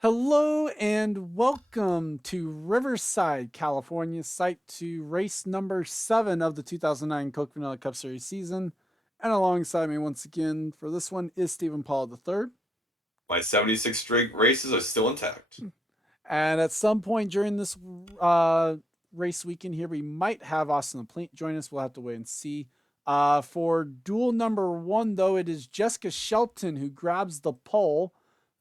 Hello and welcome to Riverside, California, site to race number 7 of the 2009 Coke Vanilla Cup Series season. And alongside me once again for this one is Stephen Paul III. My 76 straight races are still intact. And at some point during this uh, race weekend here, we might have Austin LaPlante join us. We'll have to wait and see. For duel number 1, though, it is Jessica Shelton who grabs the pole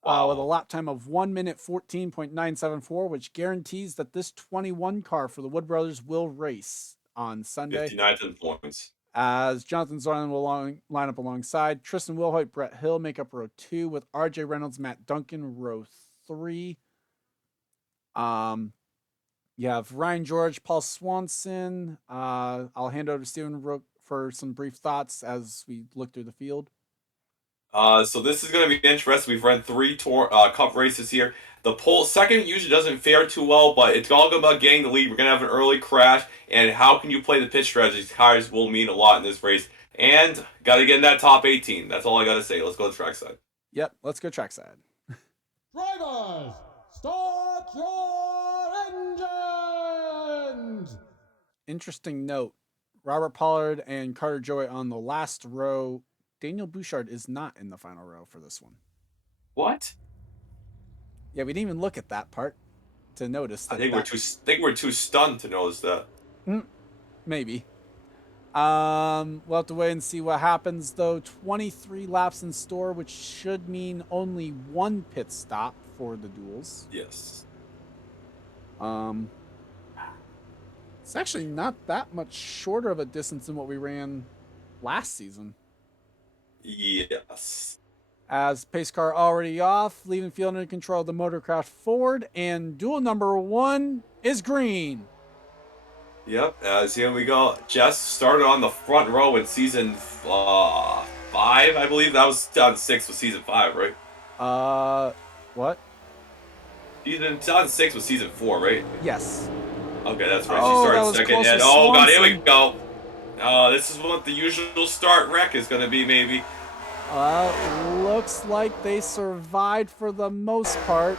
with a Wow. lap time of 1 minute 14.974, which guarantees that this 21 car for the Wood Brothers will race on Sunday. 59th in points. As Jonathan Zorn will line up alongside Tristan Wilhoit, Brett Hill make up row 2 with RJ Reynolds, Matt Duncan, row 3. Um, you have Ryan George, Paul Swanson. I'll hand over to Steven Rook for some brief thoughts as we look through the field. So this is going to be interesting. We've run three cup races here. The pole second usually doesn't fare too well, but it's all about getting the lead. We're going to have an early crash, and how can you play the pit strategy? Tires will mean a lot in this race, and got to get in that top 18. That's all I got to say. Let's go to trackside. Yep, let's go trackside. Drivers, start your engines! Interesting note, Robert Pollard and Carter Joy on the last row. Daniel Bouchard is not in the final row for this one. What? Yeah, we didn't even look at that part to notice I that. think we're too stunned to notice that. Maybe. We'll have to wait and see what happens, though. 23 laps in store, which should mean only one pit stop for the duels. Yes. Um, it's actually not that much shorter of a distance than what we ran last season. Yes. As pace car already off, leaving field under control of the motorcraft Ford, and duel number 1 is green. Yep, as here we go. Jess started on the front row in season 5, I believe. That was down 6 with season 5, right? What? Season 6 was season 4, right? Yes. Okay, that's right. Oh, She that started was second. close And with oh god, here we Swanson. go. This is what the usual start wreck is going to be, maybe. Looks like they survived for the most part.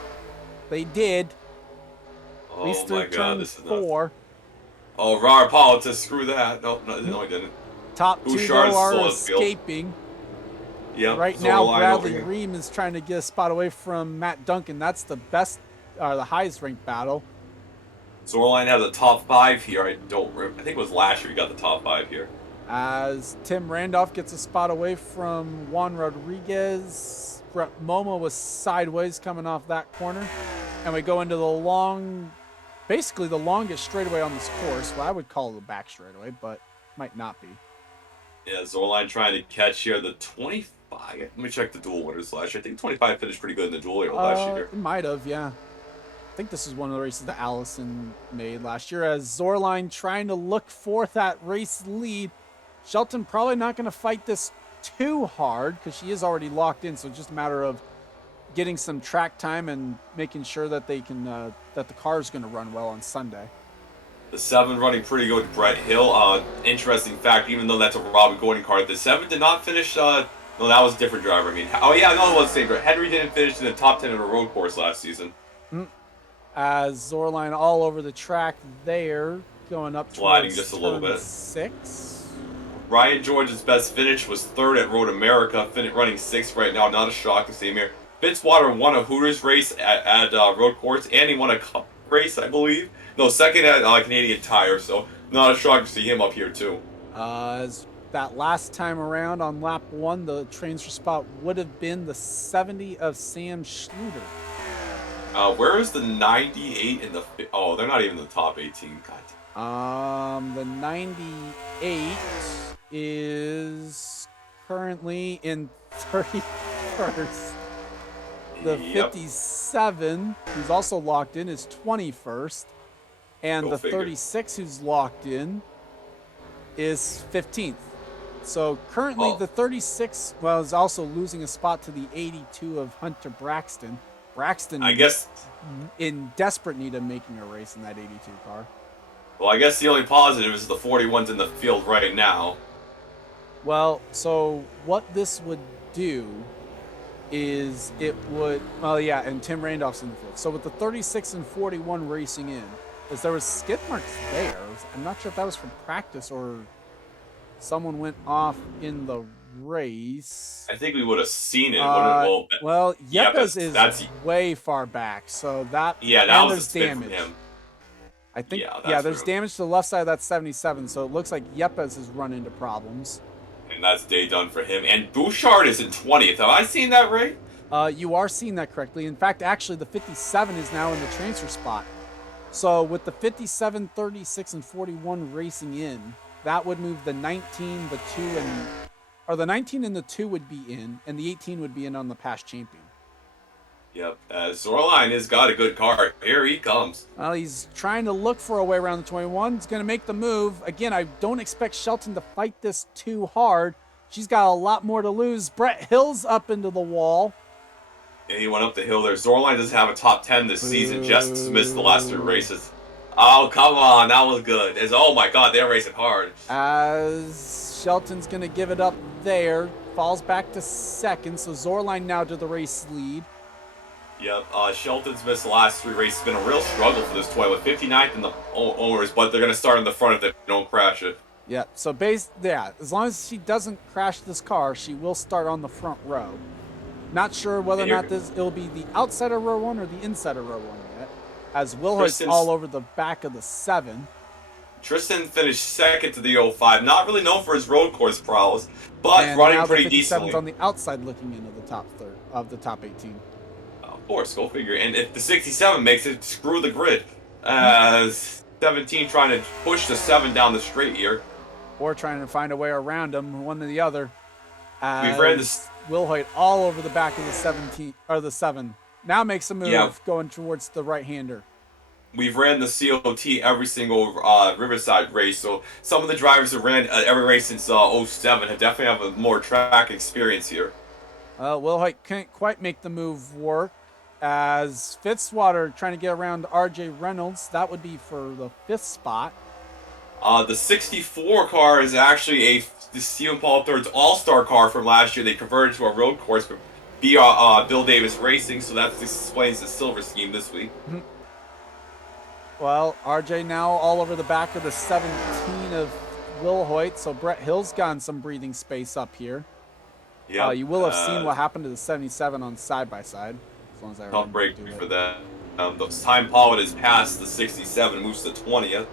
They did. At Oh least my through god, turn this is nuts. 4. Oh, Rar politics, screw that. No, he didn't. Top 2, Bouchard though, is are still in field. escaping. Yep, Right now, Zorline over Bradley here. Ream is trying to get a spot away from Matt Duncan. That's the best, the highest ranked battle. Zorline has a top 5 here. I think it was last year he got the top 5 here. As Tim Randolph gets a spot away from Juan Rodriguez. Brett Momo was sideways coming off that corner. And we go into the basically the longest straightaway on this course. Well, I would call it the back straightaway, but might not be. Yeah, Zorline trying to catch here the 25. Let me check the dual winners last year. I think 25 finished pretty good in the dual era last year. It might have, yeah. I think this is one of the races that Allison made last year as Zorline trying to look for that race lead. Shelton probably not going to fight this too hard because she is already locked in, so it's just a matter of getting some track time and making sure that they can that the car is going to run well on Sunday. The 7 running pretty good with Brett Hill. Interesting fact, even though that's a Robert Gordon car, the 7 did not finish. No, that was a different driver. I mean, oh yeah, no, it was the same driver. Henry didn't finish in the top 10 of a road course last season. As Zorline all over the track there, going up Sliding towards just a little turn bit. 6. Ryan George's best finish was 3rd at Road America, running 6th right now. Not a shock to see him here. Fitzwater won a Hooters race at road course, and he won a Cup race, I believe. No, 2nd at Canadian Tire, so not a shock to see him up here too. As that last time around on lap 1, the transfer spot would have been the 70 of Sam Schluter. Where is the 98 in the? Oh, they're not even in the top 18. God. The 98 is currently in 31st. The 57, who's also locked in, is 21st. And Go the figure. 36, who's locked in, is 15th. So currently the 36, well, is also losing a spot to the 82 of Hunter Braxton. Braxton, I guess. in desperate need of making a race in that 82 car. Well, I guess the only positive is the 41's in the field right now. Well, so what this would do is it would, well, yeah, and Tim Randolph's in the field. So with the 36 and 41 racing in, is there was skid marks there. I'm not sure if that was from practice or someone went off in the race. I think we would have seen it. Wouldn't well, yeah, Yepes is that's way far back, so that yeah, that and was a there's spin from damage. him. I think Yeah, there's damage to the left side of that 77, so it looks like Yepes has run into problems. And that's day done for him. And Bouchard is in 20th. Have I seen that right? You are seeing that correctly. In fact, actually, the 57 is now in the transfer spot. So with the 57, 36, and 41 racing in, that would move the 19, the 2, or the 19 and the 2 would be in, and the 18 would be in on the past champion. Yep. Zorline has got a good car. Here he comes. Well, he's trying to look for a way around the 21. He's going to make the move. Again, I don't expect Shelton to fight this too hard. She's got a lot more to lose. Brett Hill's up into the wall. And he went up the hill there. Zorline doesn't have a top 10 this season. Just missed the last 3 races. Oh, come on. That was good. Oh, my God. They're racing hard. As Shelton's going to give it up there. Falls back to second. So Zorline now to the race lead. Yep. Shelton's missed the last 3 races. It's been a real struggle for this toy with 59th in the owners, but they're going to start in the front if they don't crash it. Yeah. So as long as she doesn't crash this car, she will start on the front row. Not sure whether or not it'll be the outside of row 1 or the inside of row 1 yet. As Wilhoit's all over the back of the 7. Tristan finished second to the 05. Not really known for his road course prowess, but and running now pretty the 57's decently. On the outside looking into the top third of the top 18. Of course, go figure. And if the 67 makes it, screw the grid. 17 trying to push the 7 down the straight here. Or trying to find a way around him, one or the other. We've read this. Wilhoit all over the back of the 17 or the 7. Now makes a move going towards the right-hander. We've ran the COT every single Riverside race, so some of the drivers that ran every race since 07 have definitely have a more track experience here. Wilhoit can't quite make the move work as Fitzwater trying to get around RJ Reynolds. That would be for the 5th spot. The 64 car is actually the Stephen Paul III's All-Star car from last year. They converted to a road course for Bill Davis Racing, so that explains the silver scheme this week. Well, RJ now all over the back of the 17 of Wilhoit, so Brett Hill's gotten some breathing space up here. Yeah, you will have seen what happened to the 77 on side-by-side. As long as I tough break for that. The time Pollitt is past the 67, moves to 20th.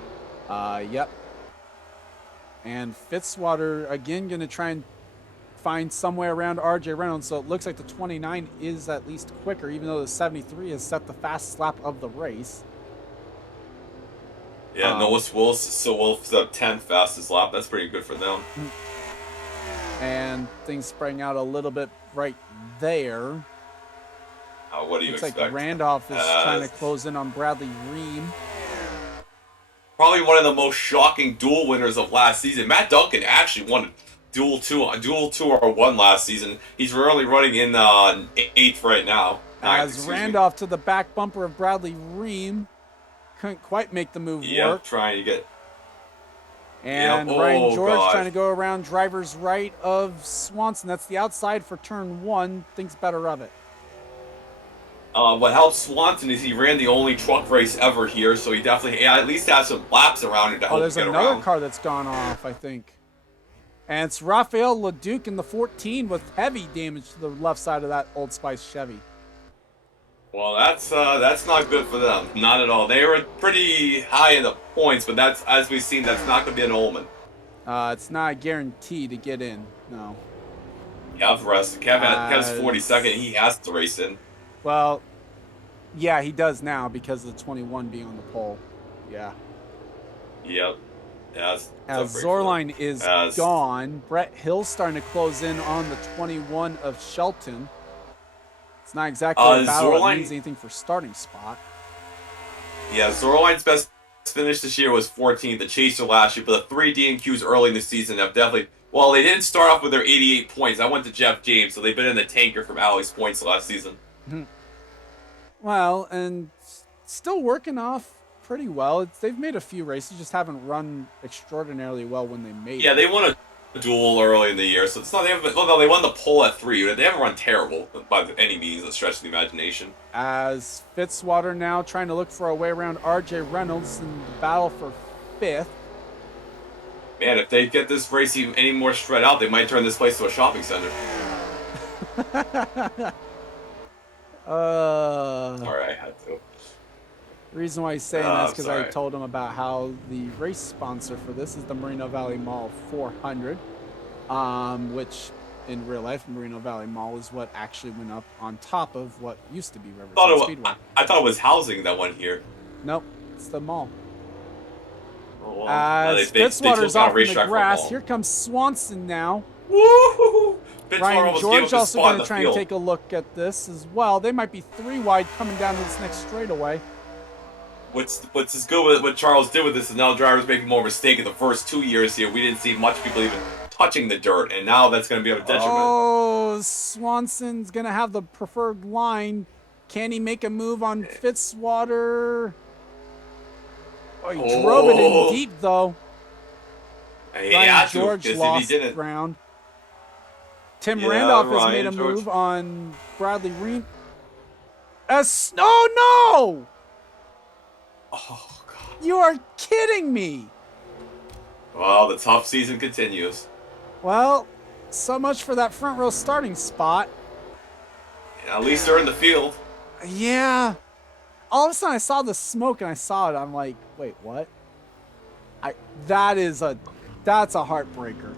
Yep. And Fitzwater, again, going to try and find some way around RJ Reynolds. So it looks like the 29 is at least quicker, even though the 73 has set the fast lap of the race. Yeah, Noah Wolf's up 10th fastest lap. That's pretty good for them. And things sprang out a little bit right there. What do you expect? Looks like Randolph is trying to close in on Bradley Ream. Probably one of the most shocking duel winners of last season. Matt Duncan actually won Duel 2 or 1 last season. He's really running in 8th right now. As Randolph to the back bumper of Bradley Ream. Couldn't quite make the move work. Trying to get... And Ryan George trying to go around driver's right of Swanson. That's the outside for turn 1. Thinks better of it. What helps Swanson is he ran the only truck race ever here, so he definitely at least has some laps around it to help there's get another around. car that's gone off, I think. And it's Rafael LeDuc in the 14 with heavy damage to the left side of that Old Spice Chevy. Well, that's not good for them. Not at all. They were pretty high in the points, but that's, as we've seen, that's not going to be an omen. It's not a guarantee to get in, no. Yeah, the rest. Kev's 42nd. He has to race in. Well, yeah, he does now because of the 21 being on the pole. Yeah. Yep. As Zorline is gone, Brett Hill's starting to close in on the 21 of Shelton. It's not exactly a battle that means anything for starting spot. Yeah, Zorline's best finish this year was 14th, the chaser last year, but the 3 DNQs early in the season have definitely... Well, they didn't start off with their 88 points. I went to Jeff James, so they've been in the tanker from Allie's points last season. Well, and still working off pretty well. They've made a few races, just haven't run extraordinarily well when they made it. Yeah, they won duel early in the year, so it's not. Well, no, they won the pole at 3. They haven't run terrible by any means. That stretch the imagination. As Fitzwater now trying to look for a way around R.J. Reynolds in the battle for 5th. Man, if they get this race even any more spread out, they might turn this place to a shopping center. Sorry, I had to. The reason why he's saying that is because I sorry. told him about how the race sponsor for this is the Moreno Valley Mall 400, which in real life, Moreno Valley Mall is what actually went up on top of what used to be Riverside Speedway. I thought it was housing that went here. Nope, it's the mall. Oh, well. As Fitzwater's off in the grass, here comes Swanson now. Woo! Ryan George also going to try and take a look at this as well. They might be 3 wide coming down to this next straightaway. What's good with what Charles did with this is now drivers making more mistake in the first 2 years here. We didn't see much people even touching the dirt, and now that's going to be a detriment. Oh, Swanson's going to have the preferred line. Can he make a move on Fitzwater? Oh, he drove it in deep, though. Ryan George lost ground. Tim Randolph has made a move on Bradley Reen. No! Oh, God. You are kidding me. Well, the tough season continues. Well, so much for that front row starting spot. Yeah, at least they're in the field. Yeah. All of a sudden I saw the smoke and I saw it. I'm like, wait, what? That's a heartbreaker.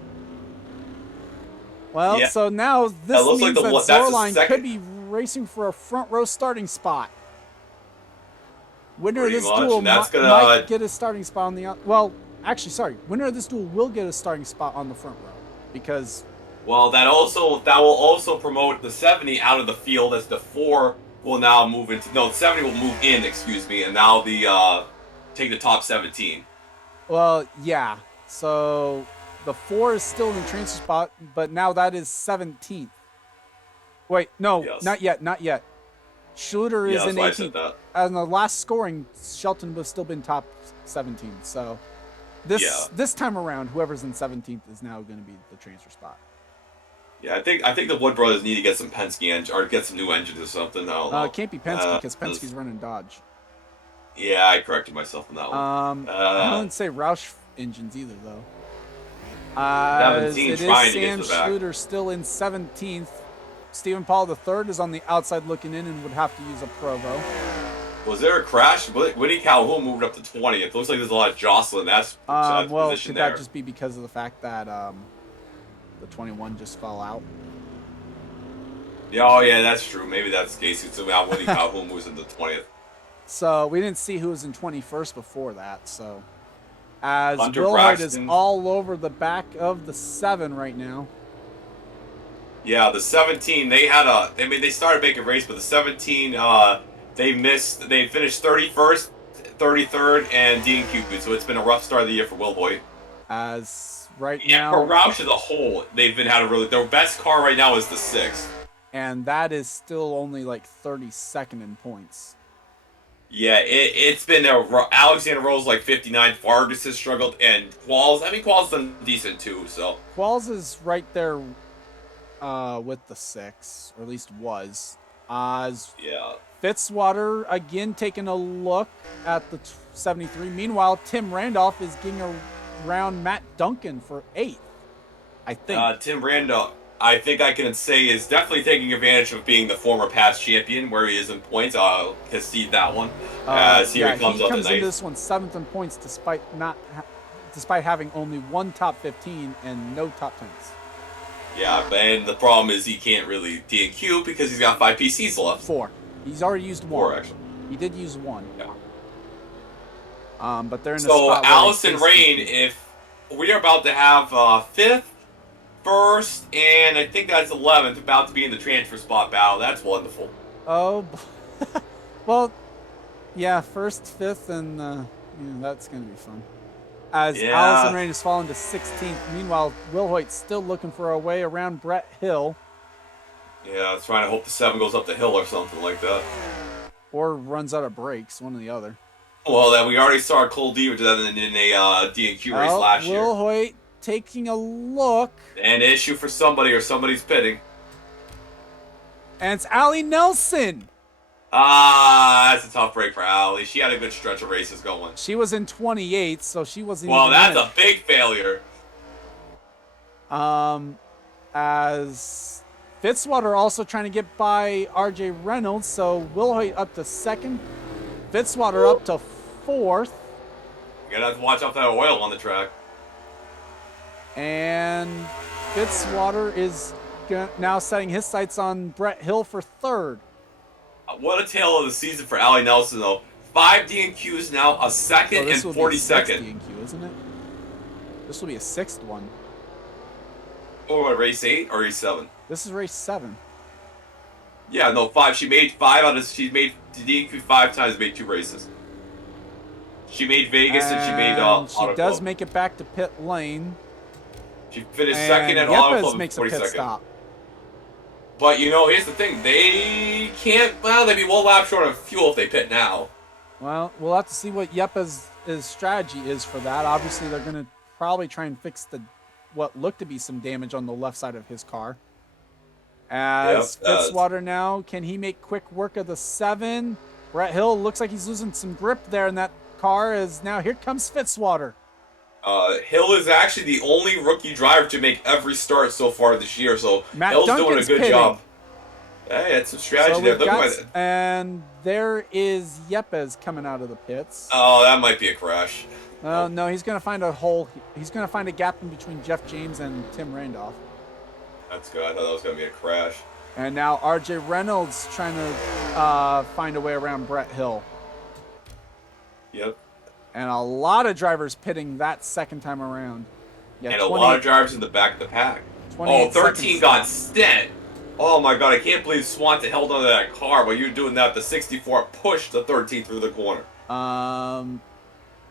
Well, yeah. So now this means that Zorline could be racing for a front row starting spot. Winner of this duel might get a starting spot on the... Well, actually, sorry. Winner of this duel will get a starting spot on the front row. Because... Well, that will also promote the 70 out of the field as the 4 will now move into... No, the 70 will move in, excuse me, and now the take the top 17. Well, yeah. So the 4 is still in the transfer spot, but now that is 17th. Wait, no, not yet. Schluter is in 18th. And the last scoring, Shelton would have still been top 17. So this time around, whoever's in 17th is now going to be the transfer spot. Yeah, I think the Wood brothers need to get some Penske engine or get some new engines or something. I don't know. It can't be Penske because Penske's running Dodge. Yeah, I corrected myself on that one. I wouldn't say Roush engines either, though. 17 it trying is to get to the back. Schluter still in 17th. Stephen Paul III is on the outside looking in and would have to use a Provo. Was there a crash? Woody Calhoun moved up to 20th. It looks like there's a lot of jostling. That's well, position could there. that just be because of the fact that the 21 just fell out? Yeah, oh yeah, that's true. Maybe that's the case. So now Woody Calhoun moves into 20th. So we didn't see who was in 21st before that. So as Hunter Will Hoyt is Braxton. all over the back of the 7 right now. Yeah, the 17, they started making race, but the 17, they finished 31st, 33rd, and DNQ, so it's been a rough start of the year for Will Hoyt. As right now... for Roush as a whole, their best car right now is the 6th. And that is still only like 32nd in points. Yeah, it's been Alexander Rose like 59, Vargas has struggled, and Qualls done decent too, so... Qualls is right there with the 6, or at least was. Fitzwater again taking a look at the 73. Meanwhile, Tim Randolph is getting around Matt Duncan for 8th, I think. Tim Randolph, I think I can say, is definitely taking advantage of being the former past champion, where he is in points. I'll concede that one. He comes into this one 7th in points despite having only 1 top 15 and no top 10s. Yeah, and the problem is he can't really DNQ because he's got 5 PCs left. 4. He's already used 1. 4, actually. He did use 1. Yeah. But they're in a spot. So Allison Rain, if we are about to have 5th, 1st, and I think that's 11th, about to be in the transfer spot battle. That's wonderful. Oh, well, yeah, 1st, 5th, and that's going to be fun. As Allison Rain has fallen to 16th. Meanwhile, Will Hoyt's still looking for a way around Brett Hill. Yeah, I was trying to hope the 7 goes up the hill or something like that. Or runs out of brakes, one or the other. Well, we already saw Cole Deaver do that in a DNQ race last year. Will Hoyt taking a look. An issue for somebody or somebody's pitting. And it's Allie Nelson. That's a tough break for Allie. She had a good stretch of races going. She was in 28th, so she wasn't Well, even that's in. a big failure. As Fitzwater also trying to get by RJ Reynolds, so Wilhoit up to 2nd. Fitzwater up to 4th. You're gonna have to watch out for that oil on the track. And Fitzwater is now setting his sights on Brett Hill for 3rd. What a tale of the season for Allie Nelson, though. 5 DNQs now, a 2nd and 42nd. DNQ, isn't it? This will be a 6th one. Or what, race 8 or race 7? This is race 7. Yeah, no, 5. She made 5 out of. She made DNQ 5 times, made 2 races. She made Vegas and she made she Auto does Club. make it back to pit lane. She finished And 2nd at Auto Yepes Club makes a and pit 42nd. stop. But you know, here's the thing: they can't. Well, they'd be one lap short of fuel if they pit now. Well, we'll have to see what Yepes' strategy is for that. Obviously, they're going to probably try and fix what looked to be some damage on the left side of his car. As Fitzwater now, can he make quick work of the 7? Brett Hill looks like he's losing some grip there in that car. As now here comes Fitzwater. Hill is actually the only rookie driver to make every start so far this year, so Matt Hill's Duncan's doing a good pitting. job. Hey, it's some strategy there. Look at that. And there is Yepes coming out of the pits. Oh, that might be a crash. No, he's going to find a hole. He's going to find a gap in between Jeff James and Tim Randolph. That's good. I thought that was going to be a crash. And now RJ Reynolds trying to find a way around Brett Hill. Yep. And a lot of drivers pitting that second time around. Yeah, And a lot of drivers in the back of the pack. Oh, 13 got stint. Oh my god, I can't believe Swanton held onto that car while you were doing that. The 64 pushed the 13 through the corner.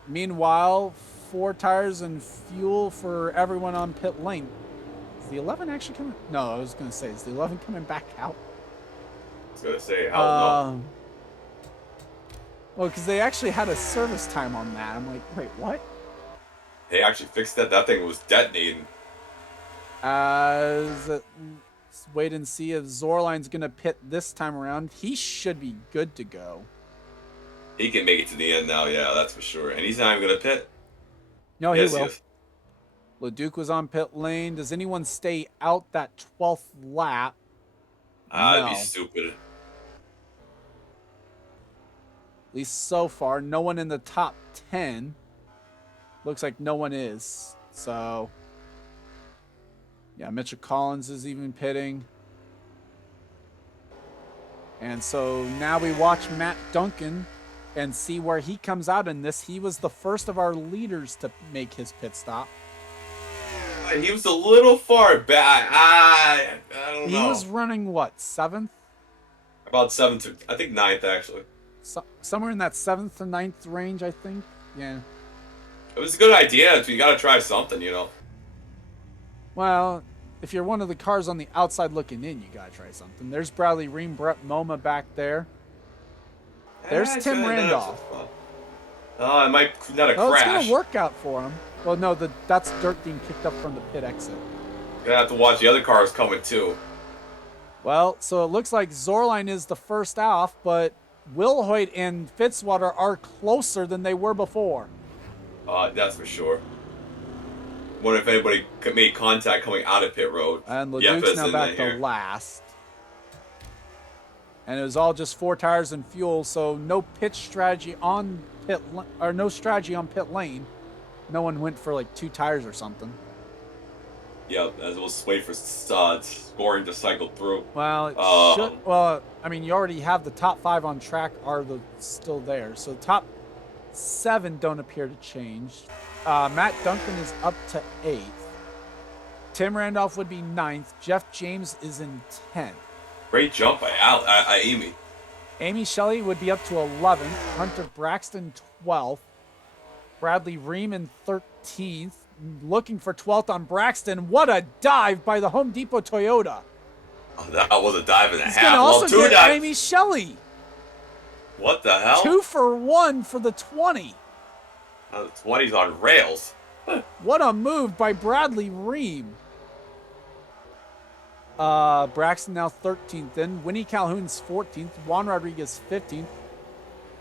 Meanwhile, 4 tires and fuel for everyone on pit lane. Is the 11 actually coming? No, I was going to say, is the 11 coming back out? I was going to say, hell no. Well, because they actually had a service time on that. I'm like, wait, what? They actually fixed that. That thing was detonating. Let's wait and see if Zorline's going to pit this time around. He should be good to go. He can make it to the end now, yeah, that's for sure. And he's not even going to pit. No, yes, he will. Yes. LeDuc was on pit lane. Does anyone stay out that 12th lap? That'd be stupid. At least so far, no one in the top 10. Looks like no one is. So, yeah, Mitchell Collins is even pitting. And so now we watch Matt Duncan and see where he comes out in this. He was the first of our leaders to make his pit stop. He was a little far back. I don't know. He was running, what, 7th? About 7th, I think 9th, actually. Somewhere in that 7th to 9th range, I think. Yeah. It was a good idea. So you got to try something, you know. Well, if you're one of the cars on the outside looking in, you got to try something. There's Bradley Ream, Brett Moma back there. There's Tim Randolph. It might not a crash. It's going to work out for him. Well, no, that's dirt being kicked up from the pit exit. You're going to have to watch the other cars coming, too. Well, so it looks like Zorline is the first off, but Wilhoit and Fitzwater are closer than they were before. That's for sure. Wonder if anybody made contact coming out of pit road. And LeDuc's now back to last. And it was all just 4 tires and fuel, so no pitch strategy on no strategy on pit lane. No one went for like 2 tires or something. Yep, as we'll wait for scoring to cycle through. Well, it should. Well, I mean, you already have the top 5 on track are still there, so the top 7 don't appear to change. Matt Duncan is up to 8th. Tim Randolph would be 9th. Jeff James is in 10th. Great jump by Amy. Amy Shelley would be up to 11th. Hunter Braxton 12th. Bradley Ream 13th. Looking for 12th on Braxton. What a dive by the Home Depot Toyota. Oh, that was a dive and a half. He's going to also get Amy Shelley. What the hell? 2 for 1 for the 20. The 20's on rails. What a move by Bradley Ream. Braxton now 13th in. Winnie Calhoun's 14th. Juan Rodriguez 15th.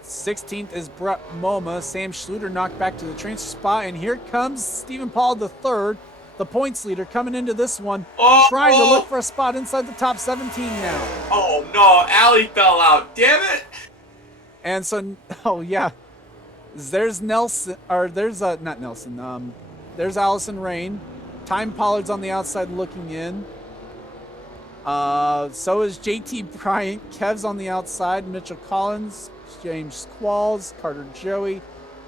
16th is Brett Moma. Sam Schluter knocked back to the transfer spot. And here comes Stephen Paul III, the points leader, coming into this one. Trying to look for a spot inside the top 17 now. Oh, no. Allie fell out. Damn it. And so, oh, yeah. There's Nelson, or there's, not Nelson. There's Allison Rain. Time Pollard's on the outside looking in. So is JT Bryant. Kev's on the outside. Mitchell Collins, James Qualls, Carter Joey,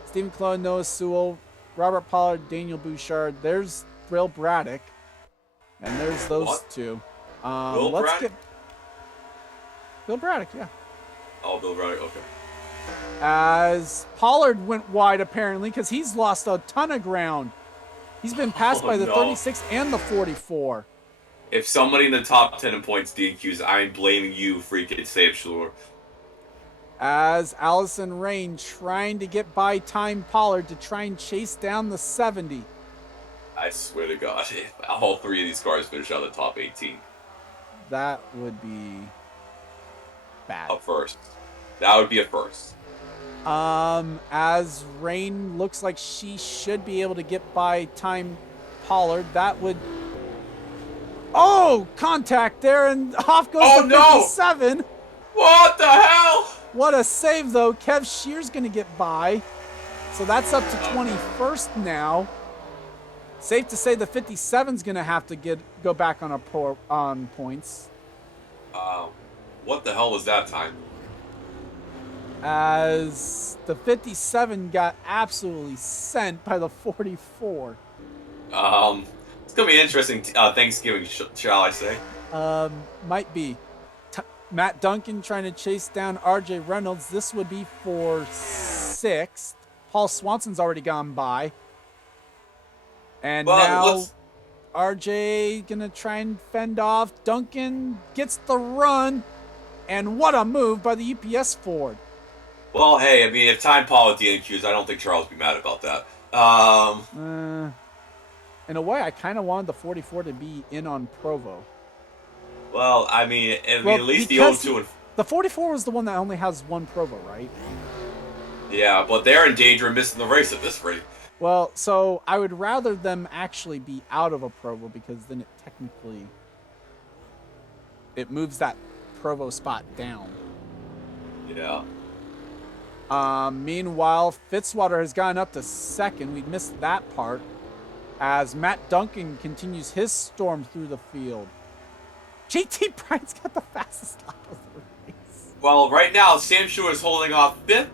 Stephen Clone, Noah Sewell, Robert Pollard, Daniel Bouchard. There's Bill Braddock. And there's those two. Bill Braddock, yeah. Oh, Bill Braddock, okay. As Pollard went wide, apparently, because he's lost a ton of ground. He's been passed by the 36 and the 44. If somebody in the top 10 in points DQs, I'm blaming you, freaking Sam Schluter. As Allison Rain trying to get by Time Pollard to try and chase down the 70. I swear to God, if all three of these cars finish out of the top 18. That would be bad. A first. That would be a first. As Rain looks like she should be able to get by Time Pollard, that would... Oh, contact there, and off goes the 57. What the hell? What a save, though. Kev Shear's going to get by. So that's up to 21st now. Safe to say the 57's going to have to go back on points. What the hell was that time? As the 57 got absolutely sent by the 44. It's going to be an interesting Thanksgiving, shall I say. Might be. Matt Duncan trying to chase down RJ Reynolds. This would be for 6th. Paul Swanson's already gone by. And now RJ going to try and fend off. Duncan gets the run. And what a move by the UPS Ford. Well, hey, I mean, if Time Paul with DNQs, I don't think Charles would be mad about that. In a way, I kind of wanted the 44 to be in on Provo. Well, I mean at least the 0-2 and... The 44 was the one that only has one Provo, right? Yeah, but they're in danger of missing the race at this rate. Well, so I would rather them actually be out of a Provo because then it technically... It moves that Provo spot down. Yeah. Meanwhile, Fitzwater has gone up to 2nd. We missed that part. As Matt Duncan continues his storm through the field. JT Bryant's got the fastest lap of the race. Well, right now, Sam Schluter is holding off 5th,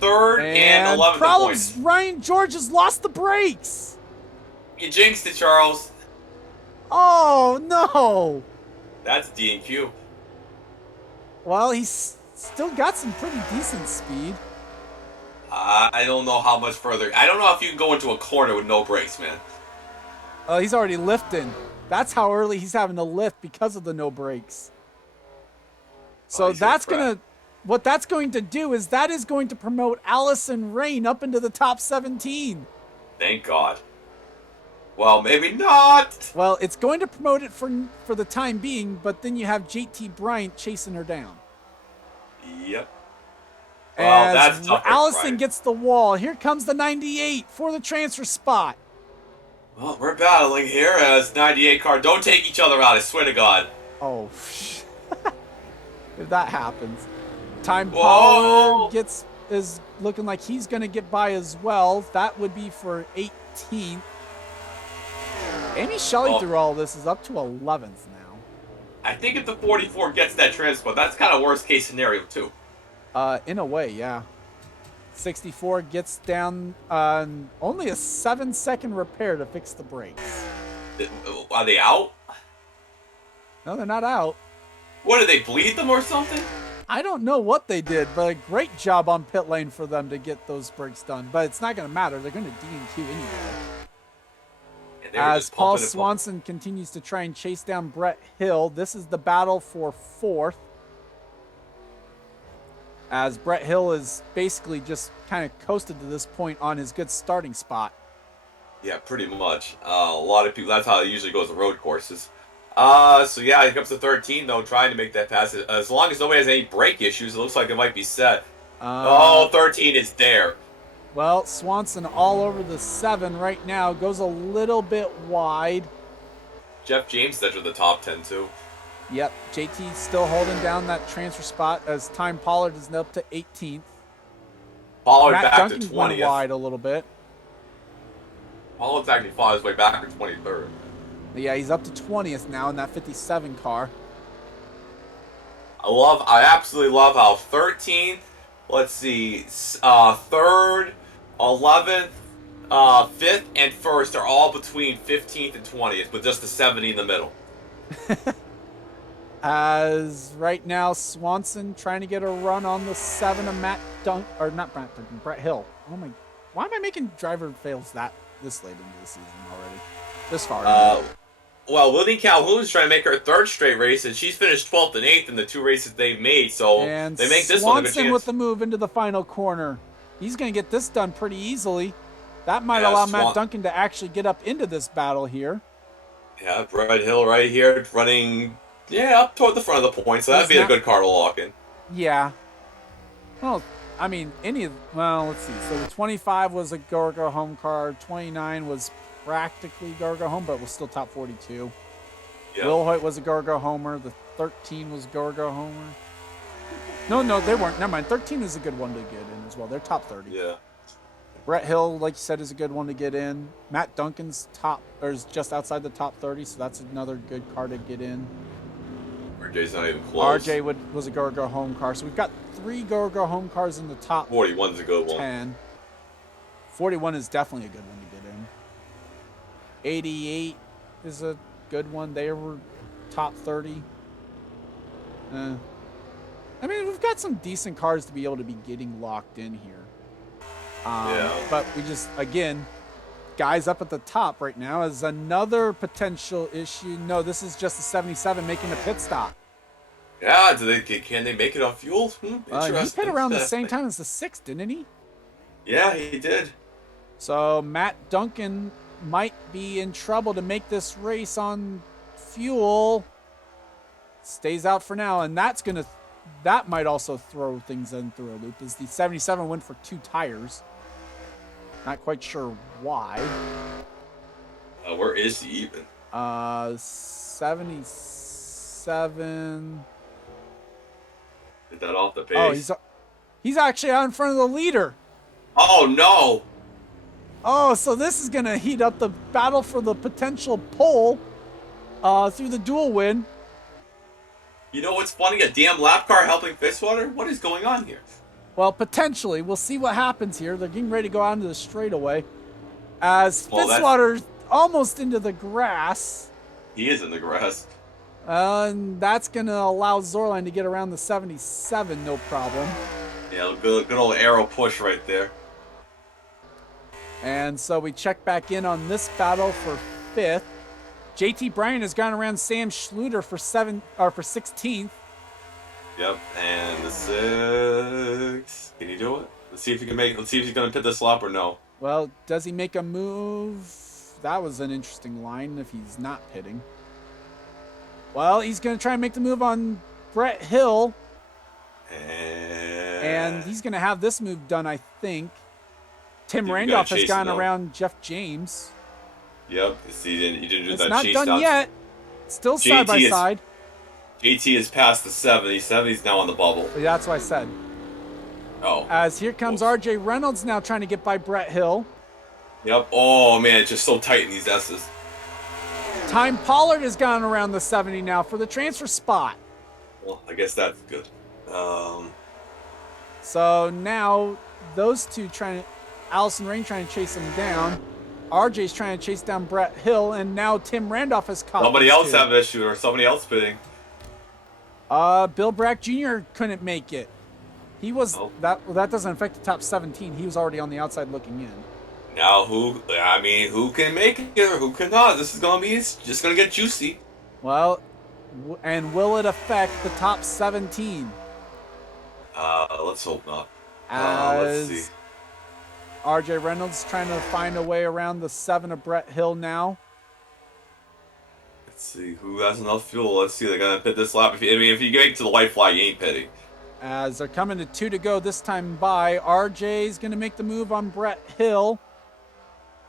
3rd, and 11th problems. points. Ryan George has lost the brakes. You jinxed it, Charles. Oh, no. That's DNQ. Well, he's still got some pretty decent speed. I don't know how much further. I don't know if you can go into a corner with no brakes, man. He's already lifting. That's how early he's having to lift because of the no brakes. So that's what that's going to do is that is going to promote Allison Rain up into the top 17. Thank God. Well, maybe not. Well, it's going to promote it for the time being, but then you have JT Bryant chasing her down. Yep. Well, that's tough. Allison gets the wall. Here comes the 98 for the transfer spot. Well, we're battling here as 98 car. Don't take each other out, I swear to God. Oh, if that happens. Time Pollard is looking like he's going to get by as well. That would be for 18th. Amy Shelley through all this is up to 11th now. I think if the 44 gets that transport, that's kind of worst case scenario too. In a way, yeah. 64 gets down only a 7-second repair to fix the brakes. Are they out? No, they're not out. What, did they bleed them or something? I don't know what they did, but a great job on pit lane for them to get those brakes done. But it's not going to matter. They're going to DNQ anyway. As Paul Swanson continues to try and chase down Brett Hill, this is the battle for 4th. As Brett Hill is basically just kind of coasted to this point on his good starting spot. Yeah, pretty much. A lot of people. That's how it usually goes with road courses. So yeah, he comes to 13 though, trying to make that pass. As long as nobody has any brake issues, it looks like it might be set. Oh, Uh, 13 is there. well, Swanson all over the 7 right now. Goes a little bit wide. Jeff James entered the top 10 too. Yep, JT still holding down that transfer spot as Time Pollard is up to 18th. Pollard Matt back to Duncan went 20th. wide a little bit. Pollard's actually fought his way back to 23rd. Yeah, he's up to 20th now in that 57 car. I absolutely love how 13th, let's see, 3rd, 11th, 5th, and 1st are all between 15th and 20th, with just the 70 in the middle. As right now, Swanson trying to get a run on the 7 of Brett Hill. Oh my, why am I making driver fails this late into the season already? This far. Well, Lily Calhoun's trying to make her 3rd straight race, and she's finished 12th and 8th in the 2 races they've made, so And they make this Swanson one a good chance. with the move into the final corner. He's going to get this done pretty easily. That might allow Matt Duncan to actually get up into this battle here. Yeah, Brett Hill right here running, up toward the front of the point, so that'd be a good car to lock in. Yeah. Well, I mean, let's see. So the 25 was a go home car. 29 was practically go home, but was still top 42. Yeah. Will Hoyt was a go homer. The 13 was go homer. No, they weren't. Never mind. 13 is a good one to get in as well. They're top 30. Yeah. Brett Hill, like you said, is a good one to get in. Matt Duncan's is just outside the top 30, so that's another good car to get in. RJ's not even close. RJ was a go home car. So we've got 3 go home cars in the top 41's a good one. 10. 41 is definitely a good one to get in. 88 is a good one. They were top 30. I mean, we've got some decent cars to be able to be getting locked in here. But we just, again, guys up at the top right now is another potential issue. No, this is just the 77 making a pit stop. Yeah, can they make it on fuel? He pit around the same time as the 6, didn't he? Yeah, he did. So Matt Duncan might be in trouble to make this race on fuel. Stays out for now, and that might also throw things in through a loop. Is the 77 went for 2 tires? Not quite sure why. Where is he even? 77. Get that off the pace. Oh, he's actually out in front of the leader. Oh no! Oh, so this is gonna heat up the battle for the potential pole through the dual win. You know what's funny? A damn lap car helping Fitzwater? What is going on here? Well, potentially. We'll see what happens here. They're getting ready to go out into the straightaway. As Fitzwater's almost into the grass. He is in the grass. And that's going to allow Zorline to get around the 77, no problem. Yeah, good old arrow push right there. And so we check back in on this battle for 5th. JT Bryan has gone around Sam Schluter for 16th. Yep, and the 6. Can you do it? Let's see if he's gonna pit this lap or no. Well, does he make a move? That was an interesting line if he's not pitting. Well, he's gonna try and make the move on Brett Hill. And he's gonna have this move done, I think. Tim Randolph has gone around Jeff James. Yep, he didn't do it's that. It's not done yet. Still side by side. JT is past the 70. 70's now on the bubble. That's what I said. Oh. As here comes RJ Reynolds now trying to get by Brett Hill. Yep. Oh, man, it's just so tight in these S's. Time Pollard has gone around the 70 now for the transfer spot. Well, I guess that's good. So now those two Allison Rain trying to chase him down. RJ's trying to chase down Brett Hill, and now Tim Randolph has caught. Somebody else have an issue, or somebody else pitting. Bill Brack Jr. couldn't make it. He was that doesn't affect the top 17. He was already on the outside looking in. Now who can make it or who cannot? This is just gonna get juicy. Well, and will it affect the top 17? Let's hope not. Let's see. RJ Reynolds trying to find a way around the 7 of Brett Hill now. Let's see who has enough fuel. Let's see. They're gonna pit this lap. If you get to the white flag, you ain't pitting. As they're coming to 2 to go this time by, RJ's going to make the move on Brett Hill.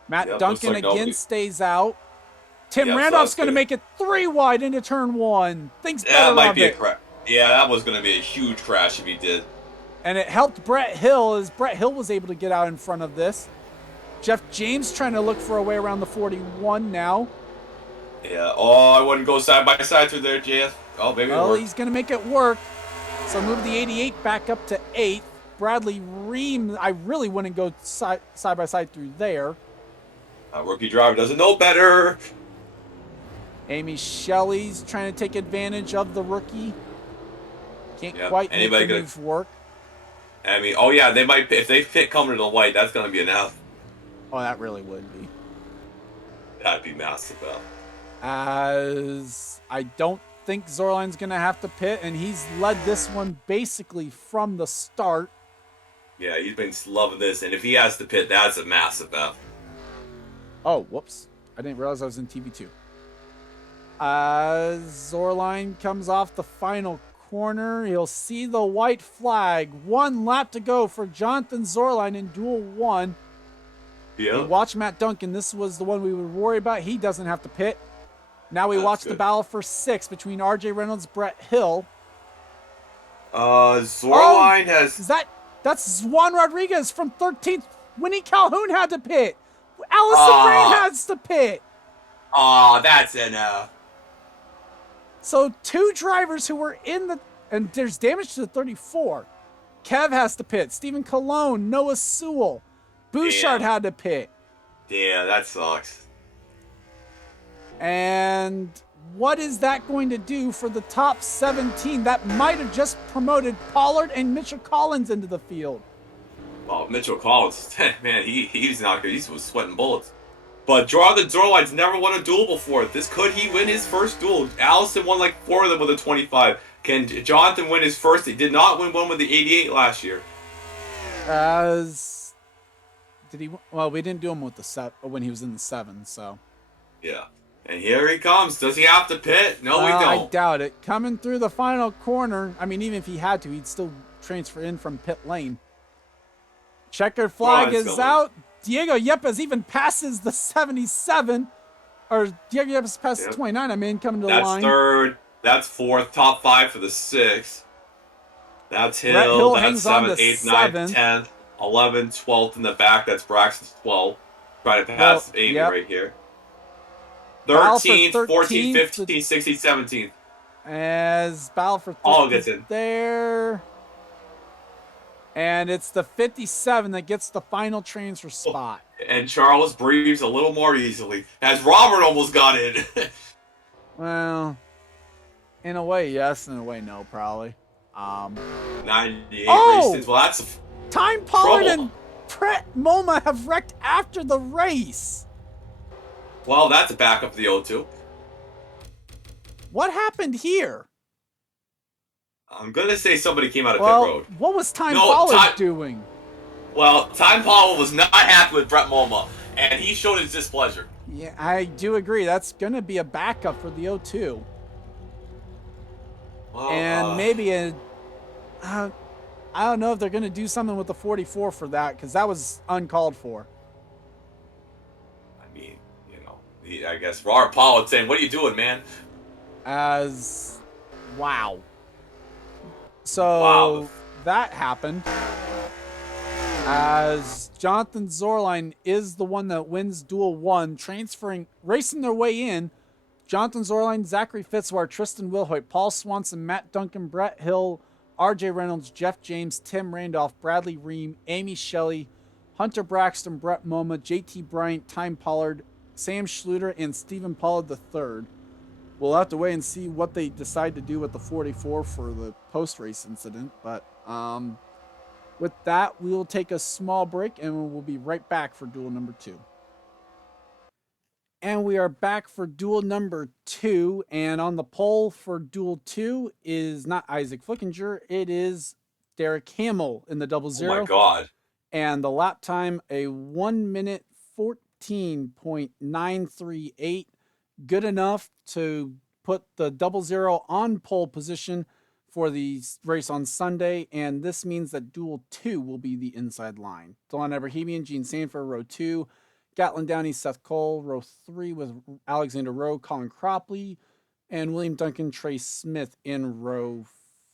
Matt Duncan again stays out. Tim Randolph's going to make it 3 wide into turn 1. Thinks better that might of be it. a crash. Yeah, that was going to be a huge crash if he did. And it helped Brett Hill as Brett Hill was able to get out in front of this. Jeff James trying to look for a way around the 41 now. Yeah. Oh, I wouldn't go side by side through there, JF. Oh, maybe well, he's going to make it work. So move the 88 back up to 8th. Bradley Ream, I really wouldn't go side by side through there. Rookie driver doesn't know better. Amy Shelley's trying to take advantage of the rookie. Can't quite make the move work. I mean, oh yeah, they might, if they fit coming to the white, that's going to be enough. Oh, that really would be. That'd be massive, though. As I don't think Zorline's going to have to pit, and he's led this one basically from the start. Yeah, he's been loving this, and if he has to pit, that's a massive F. Oh, whoops. I didn't realize I was in TV2. Zorline comes off the final corner. He'll see the white flag. 1 lap to go for Jonathan Zorline in Duel 1. Yeah. Watch Matt Duncan. This was the one we would worry about. He doesn't have to pit. Now we watch the battle for 6 between RJ Reynolds, Brett Hill. Zorline has... That's Juan Rodriguez from 13th. Winnie Calhoun had to pit. Allison Rain has to pit. Oh, that's enough. So 2 drivers who were in the... And there's damage to the 34. Kev has to pit. Stephen Colon, Noah Sewell. Bouchard had to pit. Yeah, that sucks. And what is that going to do for the top 17? That might have just promoted Pollard and Mitchell Collins into the field. Well, Mitchell Collins, man, he's not good. He was sweating bullets. But Jonathan Zorline's never won a duel before. Could he win his first duel? Allison won like 4 of them with a 25. Can Jonathan win his first? He did not win one with the 88 last year. Did he? Well, we didn't do him with the when he was in the 7, so. Yeah. And here he comes. Does he have to pit? No, we don't. I doubt it. Coming through the final corner. I mean, even if he had to, he'd still transfer in from pit lane. Checkered flag is out. Diego Yepes even passes the 77. Or Diego Yepes passes 29. I mean, coming to the line. That's 3rd. That's 4th. Top 5 for the 6th. That's Hill. Brett Hill that's hangs 7th, on to 8th, 9th, 10th, 11th, 12th in the back. That's Braxton's 12th. Trying to pass Amy right here. 13th, 14th, 15th, 16th, 17th. As battle for 13th all gets in there. And it's the 57 that gets the final transfer spot. And Charles breathes a little more easily, as Robert almost got in. Well, in a way, yes. In a way, no, probably. 98 races. Well, that's Time Pollard and Brett Moma have wrecked after the race. Well, that's a backup of the O2. What happened here? I'm going to say somebody came out of pit road. What was Time Pollard doing? Well, Time Pollard was not happy with Brett Moma, and he showed his displeasure. Yeah, I do agree. That's going to be a backup for the O2. Well, and maybe I don't know if they're going to do something with the 44 for that, because that was uncalled for. I mean, I guess Robert Pollard saying, "What are you doing, man?" Wow. So that happened. As Jonathan Zorline is the one that wins Duel 1, racing their way in. Jonathan Zorline, Zachary Fitzwater, Tristan Wilhoit, Paul Swanson, Matt Duncan, Brett Hill, RJ Reynolds, Jeff James, Tim Randolph, Bradley Ream, Amy Shelley, Hunter Braxton, Brett Moma, JT Bryant, Time Pollard, Sam Schluter, and Stephen Pollard III. We'll have to wait and see what they decide to do with the 44 for the post-race incident. But with that, we will take a small break, and we'll be right back for duel number 2. And we are back for duel number 2. And on the poll for duel 2 is not Isaac Flickinger. It is Derek Hamill in the 0-0. Oh, my God. And the lap time, a 1 minute 14.938. Good enough to put the 00 on pole position for the race on Sunday. And this means that Duel 2 will be the inside line. Dylan Abrahamian, Gene Sanford, row 2. Gatlin Downey, Seth Cole, row 3 with Alexander Rowe, Colin Cropley, and William Duncan, Trey Smith in row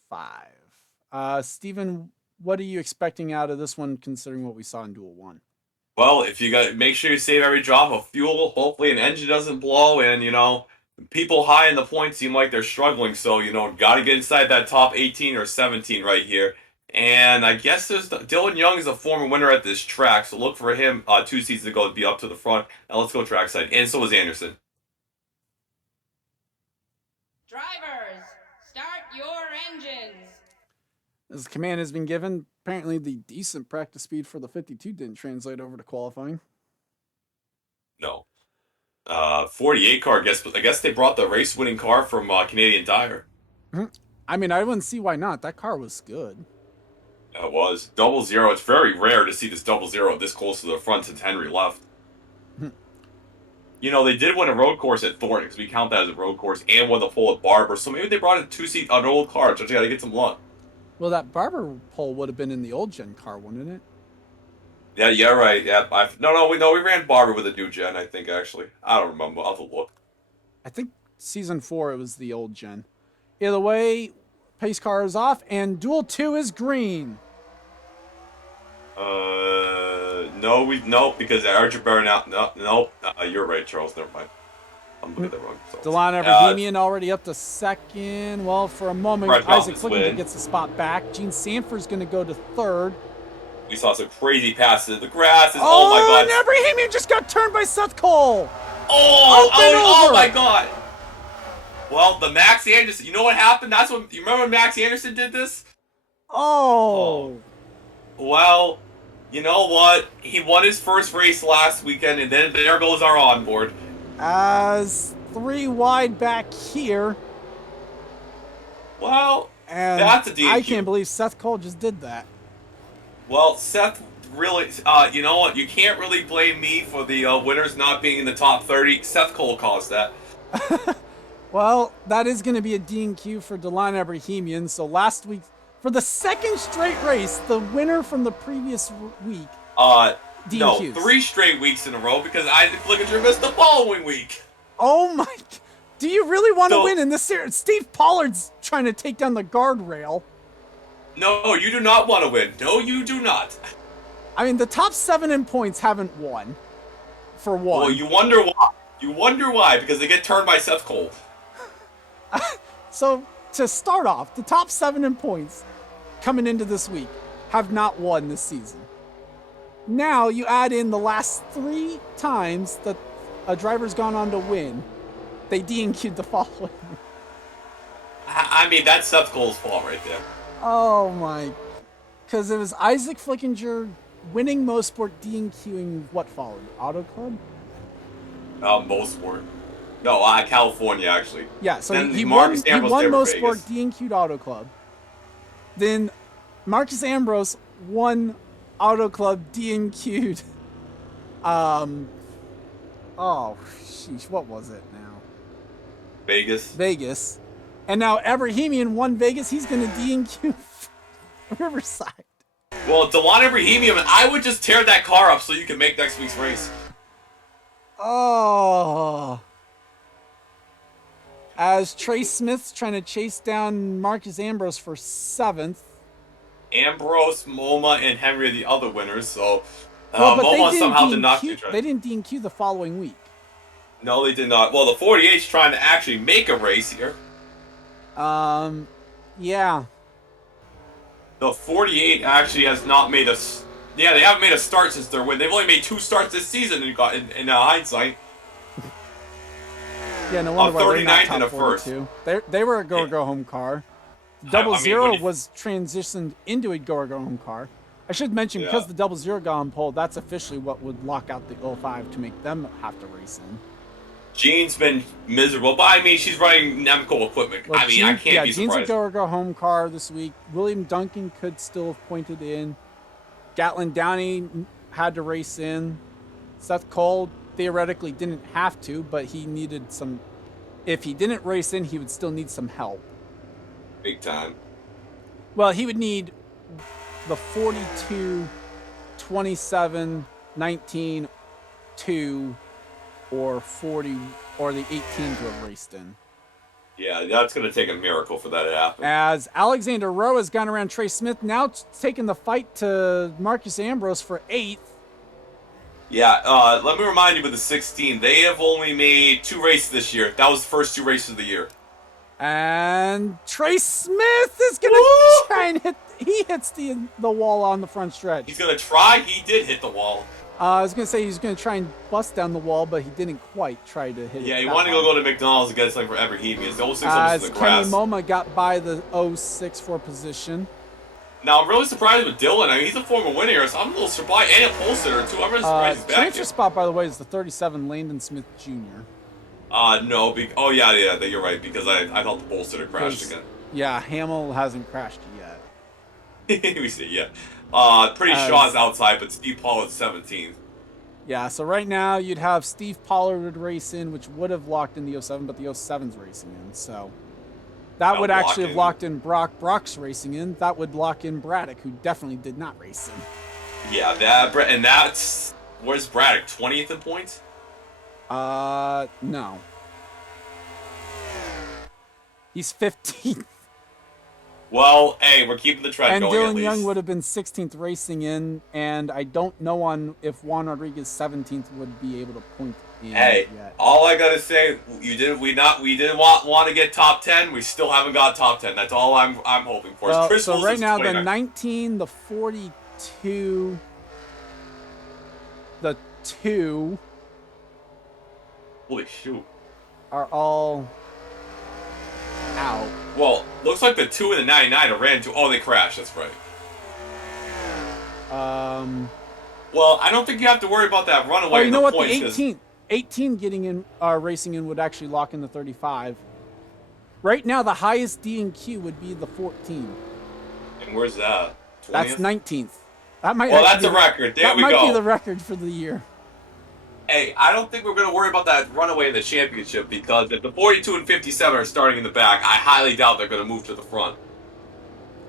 5. Stephen, what are you expecting out of this one, considering what we saw in Duel 1? Well, if you got make sure you save every drop of fuel, hopefully an engine doesn't blow, and people high in the points seem like they're struggling. So got to get inside that top 18 or 17 right here. And I guess Dylan Young is a former winner at this track, so look for him 2 seasons ago to be up to the front. Now let's go trackside, and so is Anderson. Drivers, start your engines. As command has been given, apparently the decent practice speed for the 52 didn't translate over to qualifying. No. 48 car, I guess they brought the race-winning car from Canadian Tire. I mean, I wouldn't see why not. That car was good. It was. 00. It's very rare to see this 00 this close to the front since Henry left. They did win a road course at Thornton, because we count that as a road course, and won the pole at Barber. So maybe they brought a 2-seat an old car, so you got to get some luck. Well, that Barber pole would have been in the old gen car, wouldn't it? Yeah, right. Yeah, we ran Barber with a new gen, I think, actually. I don't remember. I'll have to look. I think season 4, it was the old gen. Either way, pace car is off, and Duel 2 is green. No, because Archer Barron out. No, you're right, Charles. Never mind. I'm looking at the wrong results. Delon Abrahamian already up to second. Well, for a moment, Isaac Flickinger gets the spot back. Gene Sanford's going to go to third. We saw some crazy passes. The grass is, oh my God. And Abrahamian just got turned by Seth Cole. Oh my God. Well, the Max Anderson, you know what happened? You remember when Max Anderson did this? Oh. Well, you know what? He won his first race last weekend, and then there goes our onboard. As 3 wide back here. Well, and that's a DQ. I can't believe Seth Cole just did that. Well, Seth really, you know what? You can't really blame me for the winners not being in the top 30. Seth Cole caused that. Well, that is going to be a DQ for Delon Abrahamian. So last week, for the second straight race, the winner from the previous week. DQs. No, 3 straight weeks in a row because Isaac Flickinger missed the following week. Oh my! Do you really want to win in this series? Steve Pollard's trying to take down the guardrail. No, you do not want to win. No, you do not. I mean, the top 7 in points haven't won. For one. Well, you wonder why. You wonder why, because they get turned by Seth Cole. So, to start off, the top 7 in points coming into this week have not won this season. Now, you add in the last 3 times that a driver's gone on to win, they DNQ'd the following. I mean, that's Seth Cole's fault right there. Oh my. Because it was Isaac Flickinger winning Mosport, DNQing what followed? Auto Club? Mosport. No, California, actually. Yeah, so then he Marcus won Mosport, DNQ'd Auto Club. Then Marcus Ambrose won Auto Club, DNQ'd. Oh, sheesh, what was it now? Vegas. And now Abrahamian won Vegas. He's going to DNQ Riverside. Well, Delon Abrahamian, I would just tear that car up so you can make next week's race. Oh. As Trey Smith's trying to chase down Marcus Ambrose for 7th. Ambrose, MoMA, and Henry are the other winners, so MoMA somehow did not get They didn't DNQ the following week. No, they did not. Well, the 48's trying to actually make a race here. Yeah. The 48 actually has not made a... Yeah, they haven't made a start since their win. They've only made 2 starts this season in hindsight. Yeah, no wonder why they're not top 42. They were a go-home car. 00 was transitioned into a go-home car. I should mention, because the 00 got on pole, that's officially what would lock out the 05 to make them have to race in. Jean's been miserable, but I mean, she's running Nemco equipment. Well, I mean, I can't be surprised. Jean's a go-home car this week. William Duncan could still have pointed in. Gatlin Downey had to race in. Seth Cole theoretically didn't have to, but he needed some. If he didn't race in, he would still need some help. Big time. Well, he would need the 42, 27, 19, 2, or 40, or the 18 to have raced in. Yeah, that's going to take a miracle for that to happen. As Alexander Rowe has gone around Trey Smith, now taking the fight to Marcus Ambrose for 8th. Yeah, let me remind you with the 16, they have only made 2 races this year. That was the first 2 races of the year. And Trey Smith is going to try and hit. He hits the wall on the front stretch. He's going to try. He did hit the wall. I was going to say he's going to try and bust down the wall, but he didn't quite try to hit it. Yeah, he wanted to go to McDonald's and get something for Ebrahimian. The 06 As was the Kenny grass. Moma got by the 06 for position. Now, I'm really surprised with Dylan. I mean, he's a former winner, so I'm a little surprised. And a pole sitter, too. I'm really surprised he's back Transfer here. spot, by the way, is the 37, Landon Smith Jr. No. Oh, yeah, you're right, because I thought the pole sitter crashed again. Yeah, Hamill hasn't crashed yet. We see, yeah. Pretty Shaw's outside, but Steve Paul is 17th. Yeah, so right now you'd have Steve Pollard would race in, which would have locked in the 07, but the 07's racing in. So that would actually have locked in Brock. Brock's racing in. That would lock in Braddock, who definitely did not race in. Yeah, that's... Where's Braddock? 20th in points? No. He's 15th. Well, hey, we're keeping the trend And going at Dylan least. Young would have been 16th racing in, and I don't know if Juan Rodriguez 17th would be able to point in Hey, yet. all I gotta say, we didn't want to get top 10. We still haven't got top 10. That's all I'm hoping for. Well, Chris so right Wilson's now, the 29. 19, the 42, the 2 Holy shoot. are all out. Well, looks like the 2 and the 99 are ran into. Oh, they crashed. That's right. Well, I don't think you have to worry about that runaway. Oh, you know what? Points, The 18 getting in, racing in would actually lock in the 35. Right now, the highest D&Q would be the 14. And where's that? 20th? That's 19th. That might. Well, actually that's a be- record. There that we might go. be the record for the year. Hey, I don't think we're going to worry about that runaway in the championship because if the 42 and 57 are starting in the back, I highly doubt they're going to move to the front.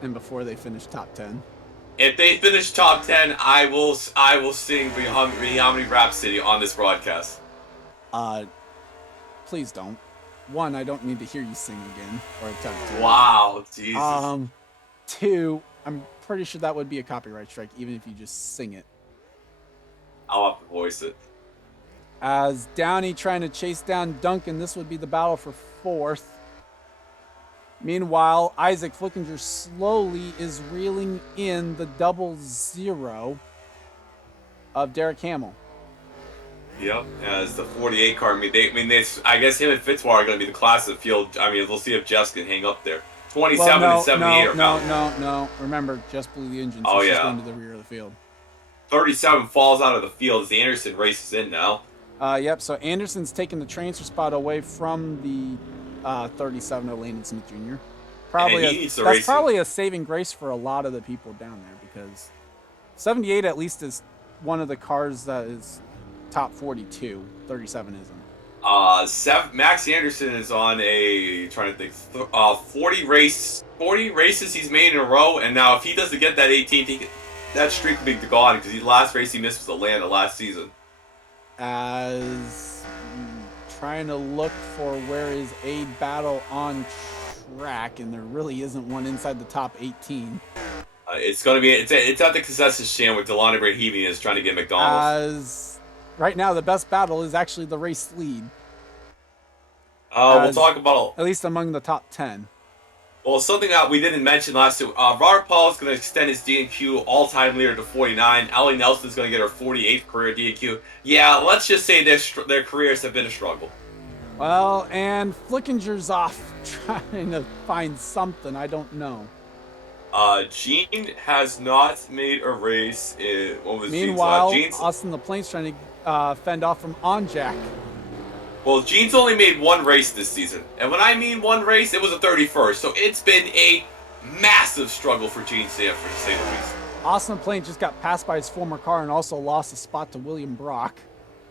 And before they finish top 10. If they finish top 10, I will sing Rihominy Rhapsody on this broadcast. Please don't. One, I don't need to hear you sing again or attempt to. Wow, Jesus. 2, I'm pretty sure that would be a copyright strike, even if you just sing it. I'll have to voice it. As Downey trying to chase down Duncan, this would be the battle for 4th. Meanwhile, Isaac Flickinger slowly is reeling in the 00 of Derek Hamill. Yep, as the 48 car. I guess him and Fitzwater are going to be the class of the field. I mean, we'll see if Jeff's can hang up there. 27 and 78 are No. Remember, just blew the engine, so Oh, she's yeah. going to the rear of the field. 37 falls out of the field as Anderson races in now. Yep, so Anderson's taking the transfer spot away from the 37 of Landon Smith Jr. And he needs to That's race probably a saving grace for a lot of the people down there because 78 at least is one of the cars that is top 42. 37 isn't. Max Anderson is on a 40 races he's made in a row, and now if he doesn't get that 18th, that streak will be gone because the last race he missed was Atlanta last season. As trying to look for where is a battle on track, and there really isn't one inside the top 18. It's gonna be it's at the consensus stand with Delana Brahimi is trying to get McDonald's. As right now the best battle is actually the race lead. We'll talk about at least among the top 10. Well, something that we didn't mention last week, Robert Paul is going to extend his D&Q all-time leader to 49. Ellie Nelson is going to get her 48th career D&Q. Yeah, let's just say their careers have been a struggle. Well, and Flickinger's off trying to find something. I don't know. Gene has not made a race. What was Meanwhile, Gene's? Austin LaPlane's trying to fend off from Onjack. Well, Gene's only made one race this season. And when I mean one race, it was a 31st. So it's been a massive struggle for Gene Sanford, to say the least. Austin LaPlante just got passed by his former car and also lost a spot to William Brock.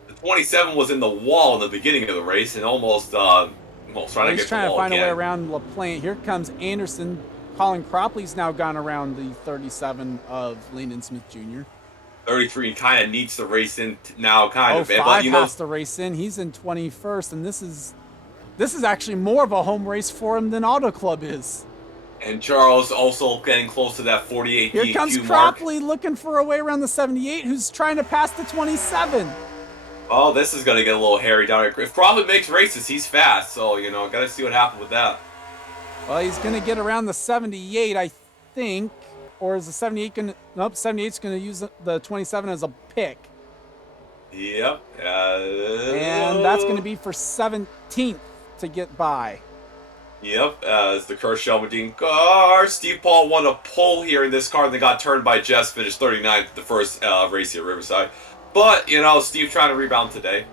The 27 was in the wall in the beginning of the race and almost trying to get the wall to find again. a way around LaPlante. Here comes Anderson. Colin Cropley's now gone around the 37 of Landon Smith Jr. 33 kind of needs the race in now, kind of. 05 But you know, has to race in. He's in 21st, and this is actually more of a home race for him than Auto Club is. and Charles also getting close to that 48 Here DQ comes mark. Cropley looking for a way around the 78, who's trying to pass the 27. Oh, this is going to get a little hairy down here. If Crawford makes races, he's fast. So, got to see what happens with that. Well, he's going to get around the 78, I think. Or is the 78 going to... Nope, 78's going to use the 27 as a pick. Yep. And that's going to be for 17th to get by. Yep, as the Kershaw Medine car. Steve Paul won a pole here in this car and they got turned by Jess, finished 39th the first race here at Riverside. But, Steve trying to rebound today.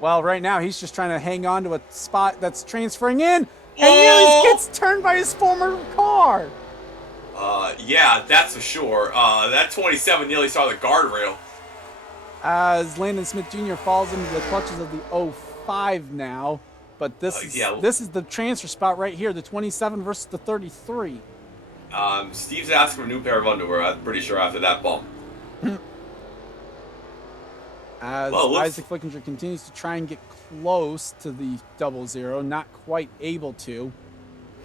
Well, right now he's just trying to hang on to a spot that's transferring in. And nearly gets turned by his former car. Yeah, that's for sure. That 27 nearly saw the guardrail. As Landon Smith Jr. falls into the clutches of the 05 now. But this is the transfer spot right here, the 27 versus the 33. Steve's asking for a new pair of underwear, I'm pretty sure, after that bump. As Isaac Flickinger continues to try and get close to the 00, not quite able to.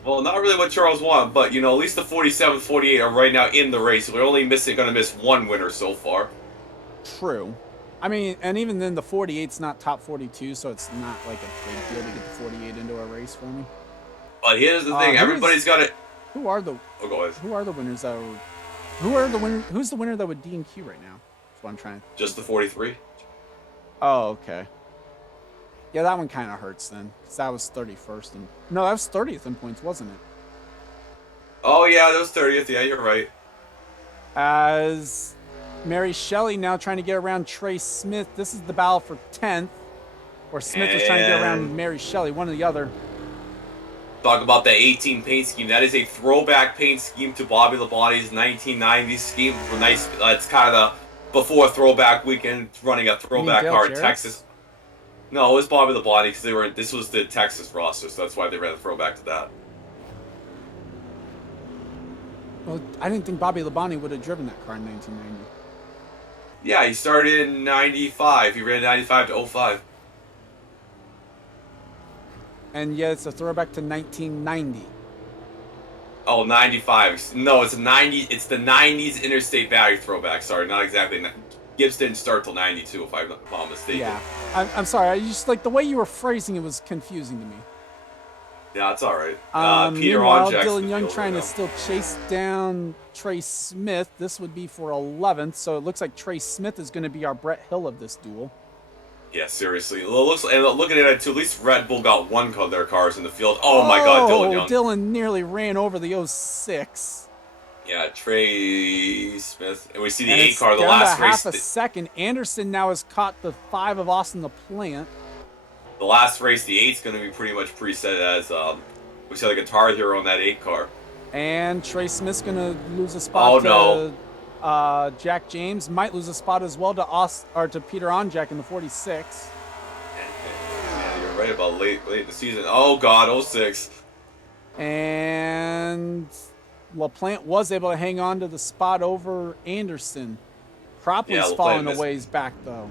Well, not really what Charles wanted, but, at least the 47, 48 are right now in the race. We're only going to miss one winner so far. True. I mean, and even then, the 48's not top 42, so it's not like a big deal to get the 48 into a race for me. But here's the thing: everybody's got it. Who are the? Oh, go ahead. Who are the winners that? Who's the winner that would D&Q right now? That's what I'm trying to. Just the 43. Oh, okay. Yeah, that one kind of hurts then, because that was 31st and no, that was 30th in points, wasn't it? Oh yeah, that was 30th. Yeah, you're right. As Mary Shelley now trying to get around Trey Smith. This is the battle for 10th. Or Smith is trying to get around Mary Shelley, one or the other. Talk about the 18 paint scheme. That is a throwback paint scheme to Bobby Labonte's 1990s scheme. Nice. It's kind of before throwback weekend, running a throwback car in Texas. No, it was Bobby Labonte because this was the Texas roster, so that's why they ran a throwback to that. Well, I didn't think Bobby Labonte would have driven that car in 1990. Yeah, he started in 95. He ran 95 to 05. And yeah, it's a throwback to 1990. Oh, 95. No, it's a 90. It's the 90s Interstate Battery throwback. Sorry, not exactly. Gibbs didn't start till 92, if I'm not mistaken. Yeah, I'm sorry. I just like the way you were phrasing it was confusing to me. Yeah, it's all right. Peter Meanwhile, Onjack's Dylan Young trying to still chase down Trey Smith. This would be for 11th, so it looks like Trey Smith is going to be our Brett Hill of this duel. Yeah, seriously. It looks, and looking at it too, at least Red Bull got one of their cars in the field. Oh my God, Dylan Young. Dylan nearly ran over the 06. Yeah, Trey Smith. And we see the And 8 car, the down last to race. half a second. Anderson now has caught the 5 of Austin LaPlante. The last race, the 8's going to be pretty much preset as, we see the Guitar Hero on that 8 car. And Trey Smith's going to lose a spot to Jack James. Might lose a spot as well to Peter Onjack in the 46. Yeah, you're right about late in the season. Oh, God, 06. And LaPlante was able to hang on to the spot over Anderson. Cropley's falling a ways back, though.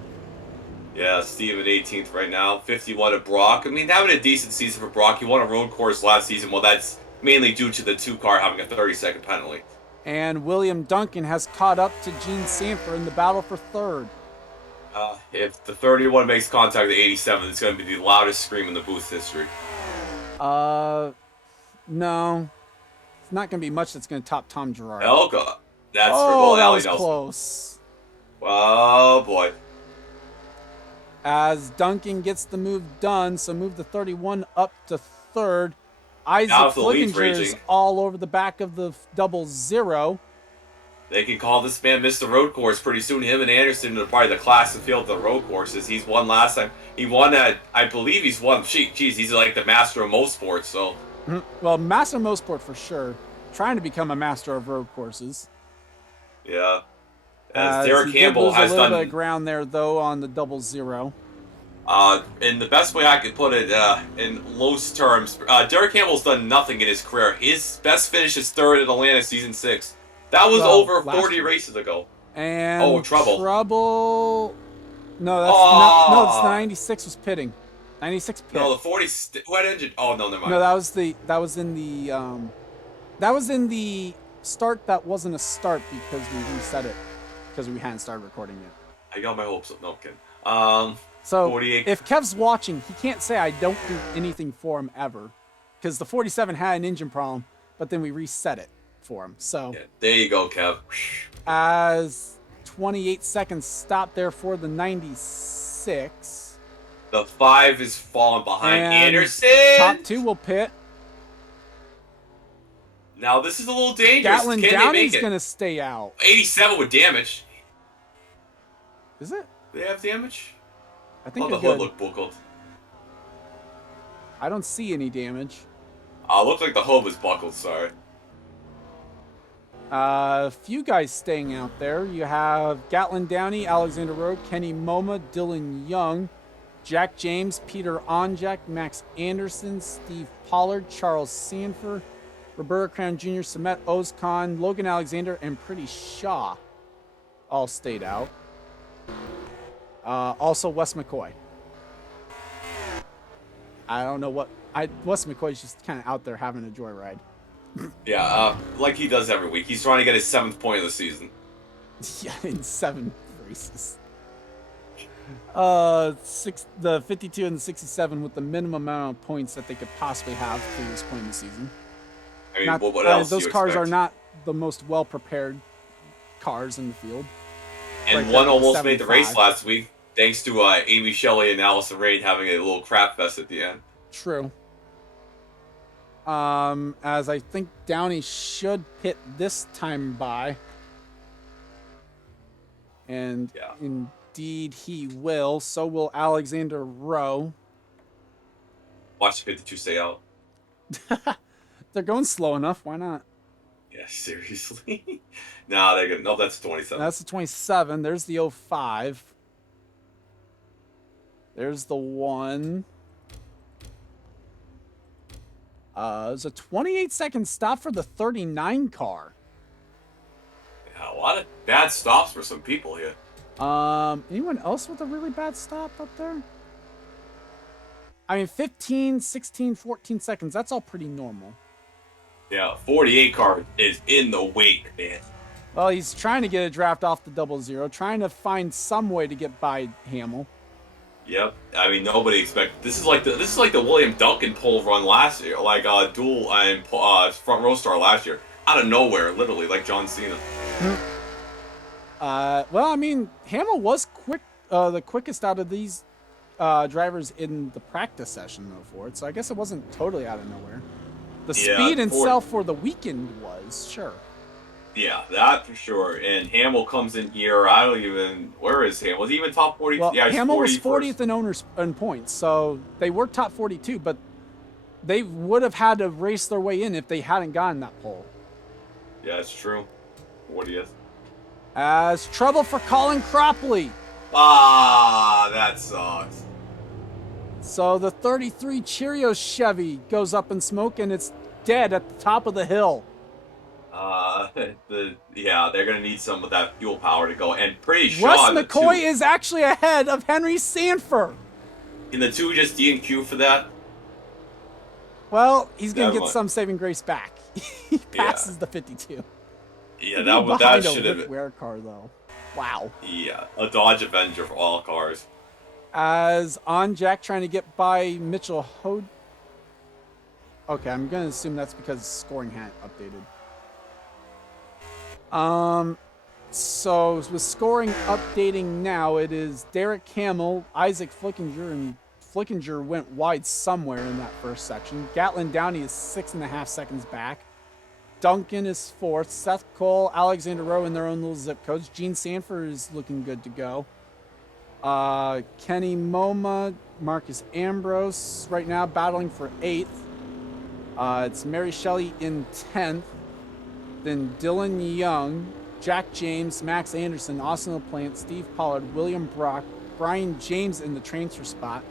Yeah, Steve at 18th right now. 51 at Brock. I mean, having a decent season for Brock. He won a road course last season. Well, that's mainly due to the 2 car having a 30-second penalty. And William Duncan has caught up to Gene Sanford in the battle for 3rd. If the 31 makes contact with the 87, it's going to be the loudest scream in the booth history. No. It's not going to be much that's going to top Tom Girard. Oh, God. That's for that Allie was Nelson. close. Oh, boy. As Duncan gets the move done, so move the 31 up to 3rd. Isaac Flickinger is all over the back of the 00. They can call this man Mr. Road Course pretty soon. Him and Anderson are probably the class and field of the road courses. He's won last time. He won at, I believe he's won. Geez, he's like the master of most sports, so. Well, master of most sport for sure. Trying to become a master of road courses. Yeah. As He Derek did Campbell lose has a little bit of done. ground there, though, on the 0-0. In the best way I could put it, in loose terms, Derek Campbell's done nothing in his career. His best finish is third in Atlanta season 6. That was Well, over last 40 year. races ago. And Trouble. No, that's not. No, it's Oh 96 was pitting. 96 pit. no, the 40 who had engine. Oh no, never mind. No, that was in the start that wasn't a start because we reset it because we hadn't started recording yet. I got my hopes up. No, I'm kidding. So 48. if Kev's watching, he can't say I don't do anything for him ever, because the 47 had an engine problem, but then we reset it for him. So Yeah, there you go, Kev. as 28 seconds stop there for the 96. The 5 is falling behind And Anderson. Top 2 will pit. Now this is a little dangerous. Gatlin Can they Downey's make it? gonna stay out. 87 with damage. Is it? They have damage. I think Oh, they're the hood good. looked buckled. I don't see any damage. Looked like the hood was buckled. Sorry. A few guys staying out there. You have Gatlin Downey, Alexander Rowe, Kenny Moma, Dylan Young, Jack James, Peter Onjak, Max Anderson, Steve Pollard, Charles Sanford, Roberto Crown Jr., Samet Ozkan, Logan Alexander, and Pretty Shaw all stayed out. Also, Wes McCoy. I don't know what... Wes McCoy's just kind of out there having a joyride. Yeah, like he does every week. He's trying to get his 7th point of the season. Yeah, in 7 races. The 52 and the 67 with the minimum amount of points that they could possibly have to this point in the season. I mean, what else Those do you cars expect? are not the most well-prepared cars in the field. And Right there one with the almost made the race 75. last week, thanks to Amy Shelley and Allison Rain having a little crap fest at the end. True. As I think Downey should pit this time by. And Yeah. indeed he will. So will Alexander Rowe. Watch the 52 stay out. They're going slow enough. Why not? Yeah, seriously. Nah, they're good. No, that's 27. That's the 27. There's the 05. There's the 1. It's a 28-second stop for the 39 car. Yeah, a lot of bad stops for some people here. Anyone else with a really bad stop up there? I mean, 15, 16, 14 seconds. That's all pretty normal. Yeah, 48 car is in the wake, man. Well, he's trying to get a draft off the 0-0, trying to find some way to get by Hamill. Yep. I mean, nobody expect this is like the William Duncan pole run last year, like dual and front row star last year, out of nowhere, literally, like John Cena. Well, I mean, Hamill was the quickest out of these drivers in the practice session for it, so I guess it wasn't totally out of nowhere. The speed itself for the weekend was, sure. Yeah, that for sure. And Hamill comes in here. I don't even. Where is Hamill? Was he even top 40? Well, yeah, Hamill was 40th 40th in owners in points, so they were top 42, but they would have had to race their way in if they hadn't gotten that pole. Yeah, it's true. 40th. As trouble for Colin Cropley. Ah, that sucks. So the 33 Cheerios Chevy goes up in smoke and it's dead at the top of the hill. They're gonna need some of that fuel power to go. And pretty sure Wes McCoy is actually ahead of Henry Sanford. in the 2 just D and Q for that. Well, he's gonna Never get mind. some saving grace back. He passes the 52. Yeah, Behind that a should have. Whitware car though. Wow. Yeah, a Dodge Avenger for all cars. As on Jack trying to get by Mitchell Hode. Okay, I'm gonna assume that's because scoring hadn't updated. So with scoring updating now, it is Derek Hamill, Isaac Flickinger, and Flickinger went wide somewhere in that first section. Gatlin Downey is 6.5 seconds back. Duncan is 4th. Seth Cole, Alexander Rowe in their own little zip codes. Gene Sanford is looking good to go. Kenny Moma, Marcus Ambrose right now battling for 8th. It's Mary Shelley in 10th. Then Dylan Young, Jack James, Max Anderson, Austin LaPlante, Steve Pollard, William Brock, Brian James in the transfer spot.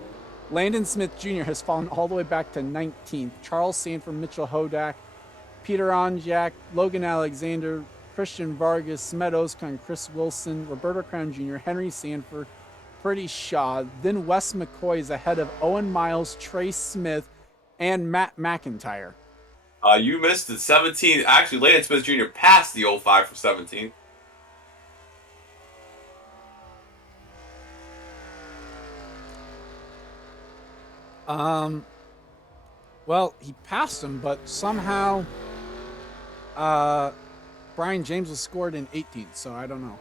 Landon Smith Jr. has fallen all the way back to 19th. Charles Sanford, Mitchell Hodak, Peter Onjak, Logan Alexander, Christian Vargas, Meadows, Chris Wilson, Roberto Crown Jr., Henry Sanford, Freddie Shaw. Then Wes McCoy is ahead of Owen Miles, Trey Smith, and Matt McIntyre. You missed the 17. Actually, Landon Smith Jr. passed the 05 for 17. Well, he passed him, but somehow Brian James was scored in 18th, so I don't know.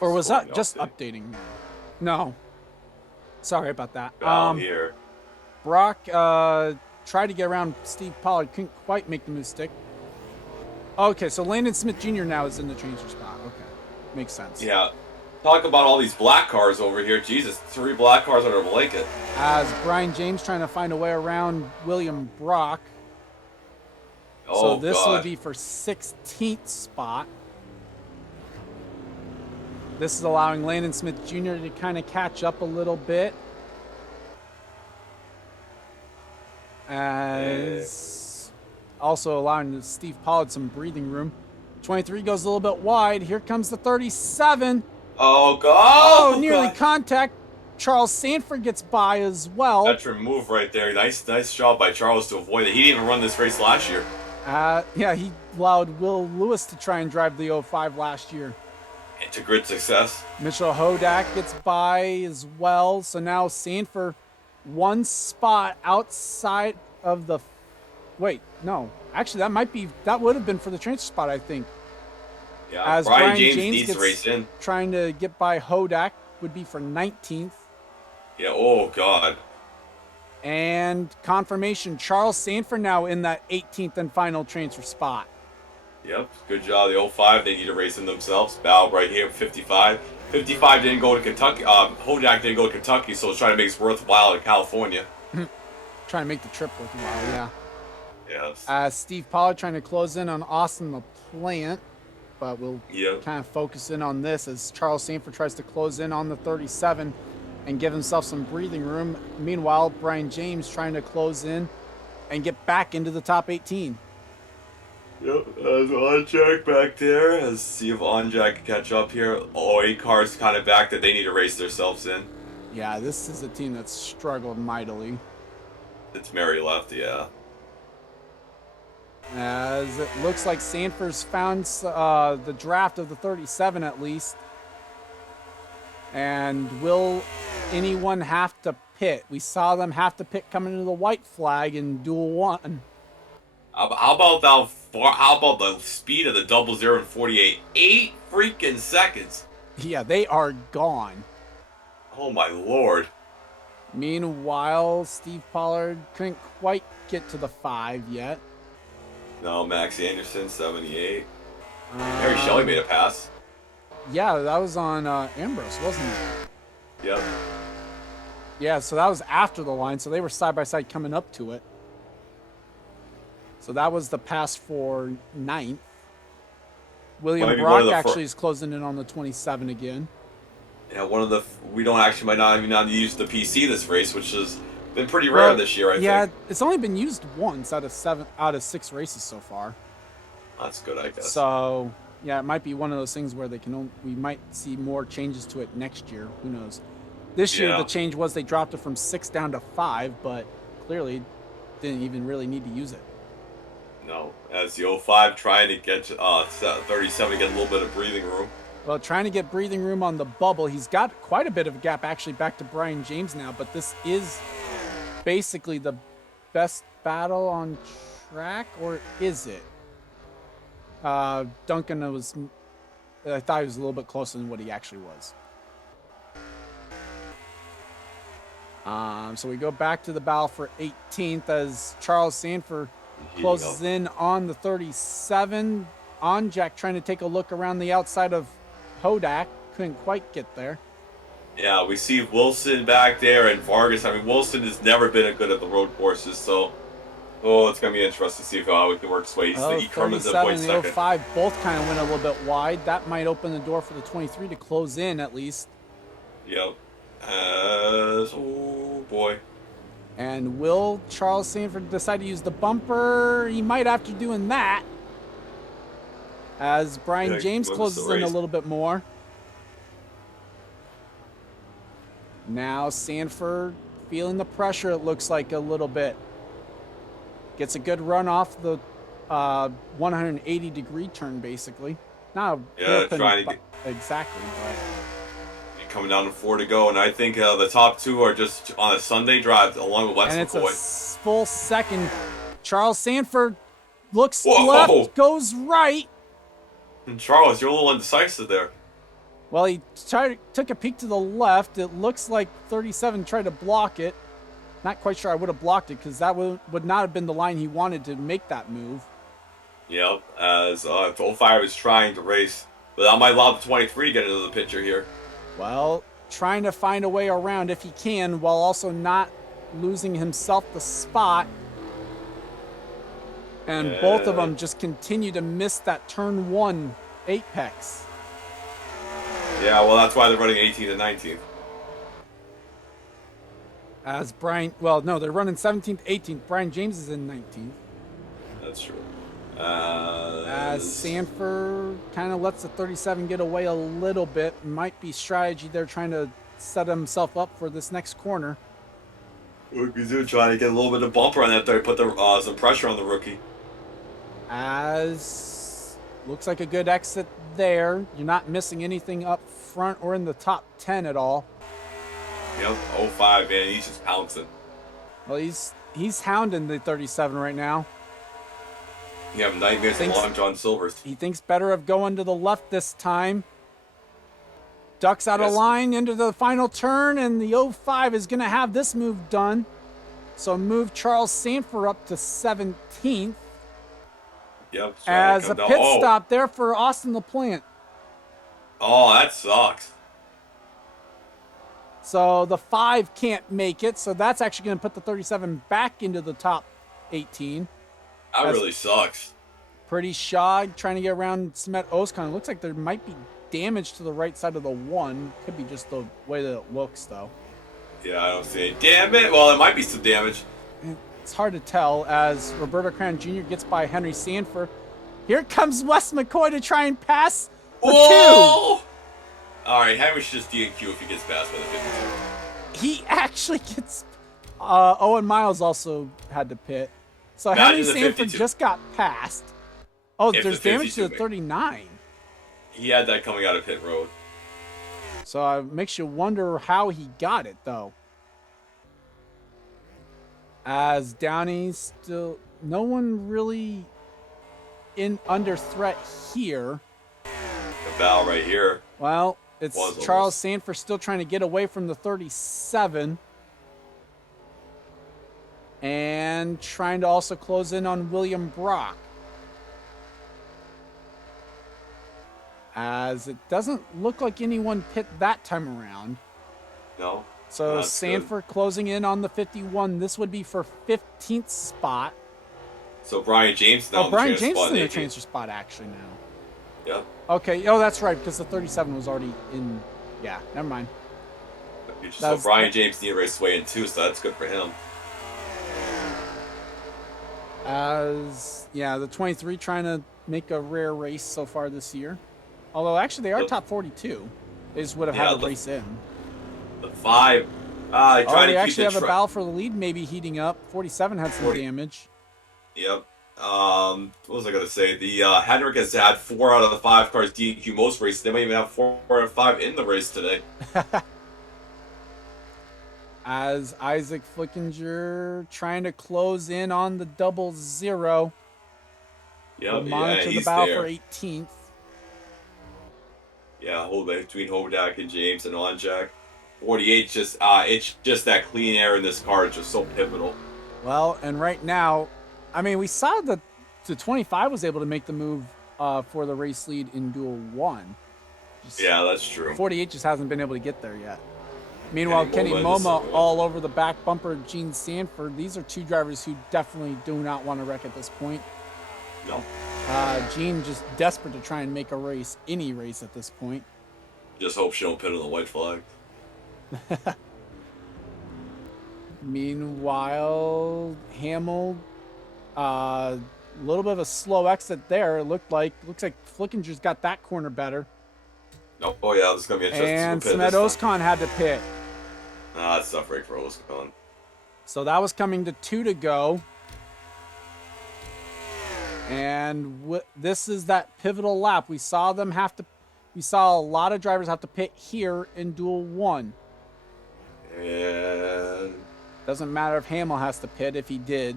Or was that just updating? No. Sorry about that. Here. Brock tried to get around Steve Pollard, couldn't quite make the move stick. Okay, so Landon Smith Jr. now is in the transfer spot. Okay, makes sense. Yeah. Talk about all these black cars over here. Jesus, 3 black cars under a blanket. As Brian James trying to find a way around William Brock. Oh, so this God. would be for 16th spot. This is allowing Landon Smith Jr. to kind of catch up a little bit. As also allowing Steve Pollard some breathing room. 23 goes a little bit wide. Here comes the 37. Oh, God. Oh, nearly God. contact. Charles Sanford gets by as well. Veteran move right there. Nice job by Charles to avoid it. He didn't even run this race last year. Yeah, he allowed Will Lewis to try and drive the 05 last year. And to great success. Mitchell Hodak gets by as well. So now Sanford one spot outside of the... Wait, no. Actually, that would have been for the transfer spot, I think. Yeah, As Brian James needs to race in. Trying to get by Hodak would be for 19th. Yeah, oh, God. And confirmation, Charles Sanford now in that 18th and final transfer spot. Yep, good job. The 05, they need to race in themselves. Battle right here, 55. 55 didn't go to Kentucky. Hodak didn't go to Kentucky, so it's trying to make it worthwhile in California. Trying to make the trip worthwhile, yeah. Yes. Steve Pollard trying to close in on Austin LaPlante, but we'll Yep. kind of focus in on this as Charles Sanford tries to close in on the 37 and give himself some breathing room. Meanwhile, Brian James trying to close in and get back into the top 18. Yep, as Onjak back there. Let's see if Onjak can catch up here. Oh, 8 cars kind of back that they need to race themselves in. Yeah, this is a team that's struggled mightily. It's Mary left, yeah. As it looks like Sanford's found the draft of the 37 at least. And will anyone have to pit? We saw them have to pit coming into the white flag in Duel 1. How about the speed of the 00 in 48? 8 freaking seconds. Yeah, they are gone. Oh my lord. Meanwhile, Steve Pollard couldn't quite get to the 5 yet. No, Max Anderson, 78. Mary Shelley made a pass. Yeah, that was on Ambrose, wasn't it? Yep. Yeah, so that was after the line, so they were side by side coming up to it. So that was the pass for 9th. William Brock actually is closing in on the 27 again. Yeah, we might not even use the PC this race, which has been pretty rare this year, I think. Yeah, it's only been used once out of 6 races so far. That's good, I guess. So, yeah, it might be one of those things where we might see more changes to it next year. Who knows? This year, the change was they dropped it from 6 down to 5, but clearly didn't even really need to use it. No, as the 05 trying to get 37 to get a little bit of breathing room. Well, trying to get breathing room on the bubble. He's got quite a bit of a gap actually back to Brian James now, but this is basically the best battle on track, or is it? Duncan I thought he was a little bit closer than what he actually was. So we go back to the battle for 18th as Charles Sanford closes in on the 37. Onjak trying to take a look around the outside of Hodak. Couldn't quite get there. Yeah, we see Wilson back there and Vargas. I mean, Wilson has never been good at the road courses, so Oh, it's going to be interesting to see if we can work Sway. Oh, The Kerman's at 37 white and the second. 05 both kind of went a little bit wide. That might open the door for the 23 to close in at least. Yep. Oh, boy. And will Charles Sanford decide to use the bumper? He might after doing that. As Brian Yeah, James wins closes the in a race. little bit more. Now Sanford feeling the pressure, it looks like a little bit. Gets a good run off the 180-degree turn, basically. Not a Yeah, hairpin trying to get exactly, but coming down to 4 to go, and I think the top 2 are just on a Sunday drive along with Wes and it's a McCoy. full second. Charles Sanford looks Whoa! left, goes right. And Charles, you're a little indecisive there. Well, he took a peek to the left. It looks like 37 tried to block it. Not quite sure I would have blocked it because that would not have been the line he wanted to make that move. Yep, as 05 is trying to race, but that might allow the 23 to get into the picture here. Well, trying to find a way around if he can while also not losing himself the spot. And both of them just continue to miss that turn 1 apex. Yeah, well, that's why they're running 18 and 19. As Brian, well, no, they're running 17th, 18th. Brian James is in 19th. That's true. As Sanford kind of lets the 37 get away a little bit. Might be strategy there trying to set himself up for this next corner. He's trying to get a little bit of bumper on that there, put some pressure on the rookie. As looks like a good exit there. You're not missing anything up front or in the top 10 at all. Yep, 05, man, he's just pouncing. Well, he's hounding the 37 right now. You have nightmares of Long John Silver's. He thinks better of going to the left this time. Ducks out of Yes. line into the final turn, and the 05 is going to have this move done. So move Charles Sanford up to 17th. Yep. As a pit stop there for Austin LaPlante. Oh, that sucks. So the 5 can't make it, so that's actually going to put the 37 back into the top 18. That really sucks. Pretty shy, trying to get around Smet Oscon. Looks like there might be damage to the right side of the 1. Could be just the way that it looks, though. Yeah, I don't see it. Damn it. Well, there might be some damage. It's hard to tell as Roberto Cran Jr. gets by Henry Sanford. Here comes Wes McCoy to try and pass the 2. All right, Henry should just DQ if he gets past by the 52. He actually gets... Owen Miles also had to pit. So Henry Sanford just got passed. Oh, If there's the damage to 52 the 39. He had that coming out of pit road. So it makes you wonder how he got it, though. As Downey's still... No one really under threat here. The bow right here. Well, it's Was Charles almost. Sanford still trying to get away from the 37. And trying to also close in on William Brock. As it doesn't look like anyone pit that time around. No. So That's Sanford closing in on the 51. This would be for 15th spot. So Brian James now. Oh, Brian James is in the 18th. transfer spot actually now. Yeah. Okay. Oh, that's right, because the 37 was already in. Yeah, never mind. So Brian James need to race way in too, so that's good for him. As yeah, the 23 trying to make a rare race so far this year. Although actually they are top 42. They just would have had a race in. The 5. Trying Oh, they to keep actually the have a battle for the lead maybe heating up. 47 had some 40. damage. Yep. What was I gonna say? The Henrik has had 4 out of the 5 cars DQ most races. They might even have 4 out of 5 in the race today. As Isaac Flickinger trying to close in on the 00. Yep. We'll monitor the he's battle there. for 18th. Yeah, hold it between Hodak and James and Onjack. 48 just it's just that clean air in this car is just so pivotal. Well, and right now, I mean, we saw that the 25 was able to make the move for the race lead in Duel 1. Yeah, that's true. 48 just hasn't been able to get there yet. Meanwhile, Kenny Kenny Momo in the Momo second. all over the back bumper of Gene Sanford. These are two drivers who definitely do not want to wreck at this point. No. Gene just desperate to try and make a race, any race at this point. Just hope she don't pit on the white flag. Meanwhile, Hamill, a little bit of a slow exit there. It looks like Flickinger's got that corner better. Oh yeah, this is gonna be interesting. And Pit Smed this time. Oskan had to pit. It's tough break for Oskan. So that was coming to 2 to go. And this is that pivotal lap. We saw a lot of drivers have to pit here in Duel 1. And Doesn't matter if Hamill has to pit if he did.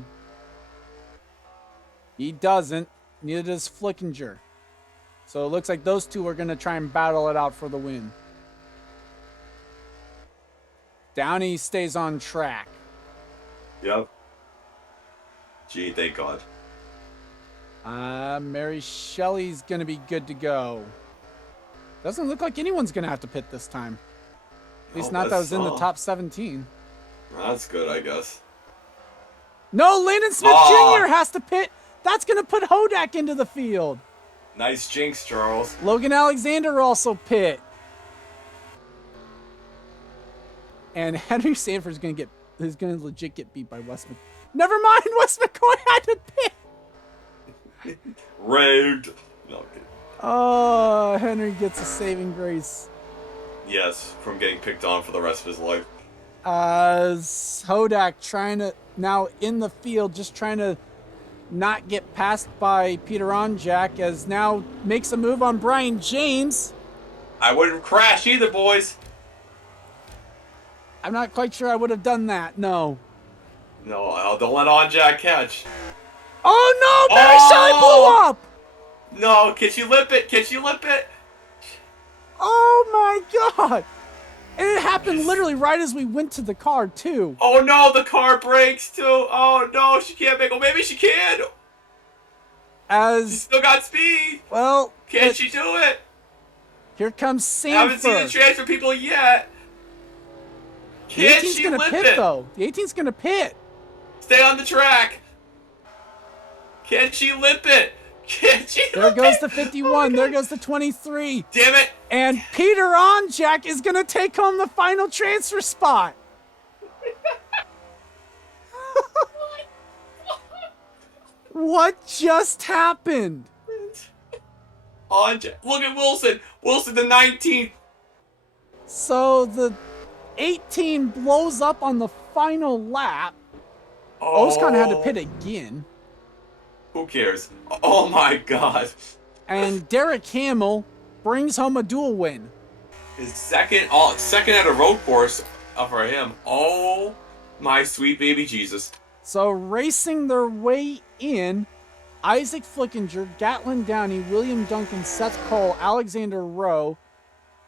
He doesn't. Neither does Flickinger. So it looks like those two are going to try and battle it out for the win. Downey stays on track. yep. Gee, thank God. Mary Shelley's going to be good to go. Doesn't look like anyone's going to have to pit this time. At least not that was in the top 17. That's good, I guess. No, Landon Smith Jr. has to pit. That's going to put Hodak into the field. Nice jinx, Charles. Logan Alexander also pit. And Henry Sanford's going to legit get beat by Wes McCoy. Never mind, Wes McCoy had to pit. Rigged. No, okay. Oh, Henry gets a saving grace. Yes, from getting picked on for the rest of his life. Hodak trying to, now in the field, just trying to not get passed by Peter Onjak, as now makes a move on Brian James. I wouldn't crash either, boys. I'm not quite sure I would have done that, no. No, don't let Onjak catch. Oh no, Mary Shelley blew up! No, can she lip it? Can she lip it? Oh my god! And it happened literally right as we went to the car, too. Oh no, the car breaks too. Oh no, she can't make. Oh, maybe she can. She As, still got speed. well, Can she do it? here comes Haven't seen the Sanford. transfer people yet. The Can 18's she gonna lip pit, it? though. The 18's gonna pit. Stay on the track. Can she lip it? Can she There lip goes it? the 51. There goes the 23. Damn it. And Peter Onjak is going to take home the final transfer spot. What just happened? Look at Wilson. Wilson, the 19th. So the 18 blows up on the final lap. Oh, Oskan had to pit again. Who cares? Oh my God. And Derek Hamill brings home a dual win. His second at a road course for him. Oh my sweet baby Jesus. So racing their way in, Isaac Flickinger, Gatlin Downey, William Duncan, Seth Cole, Alexander Rowe,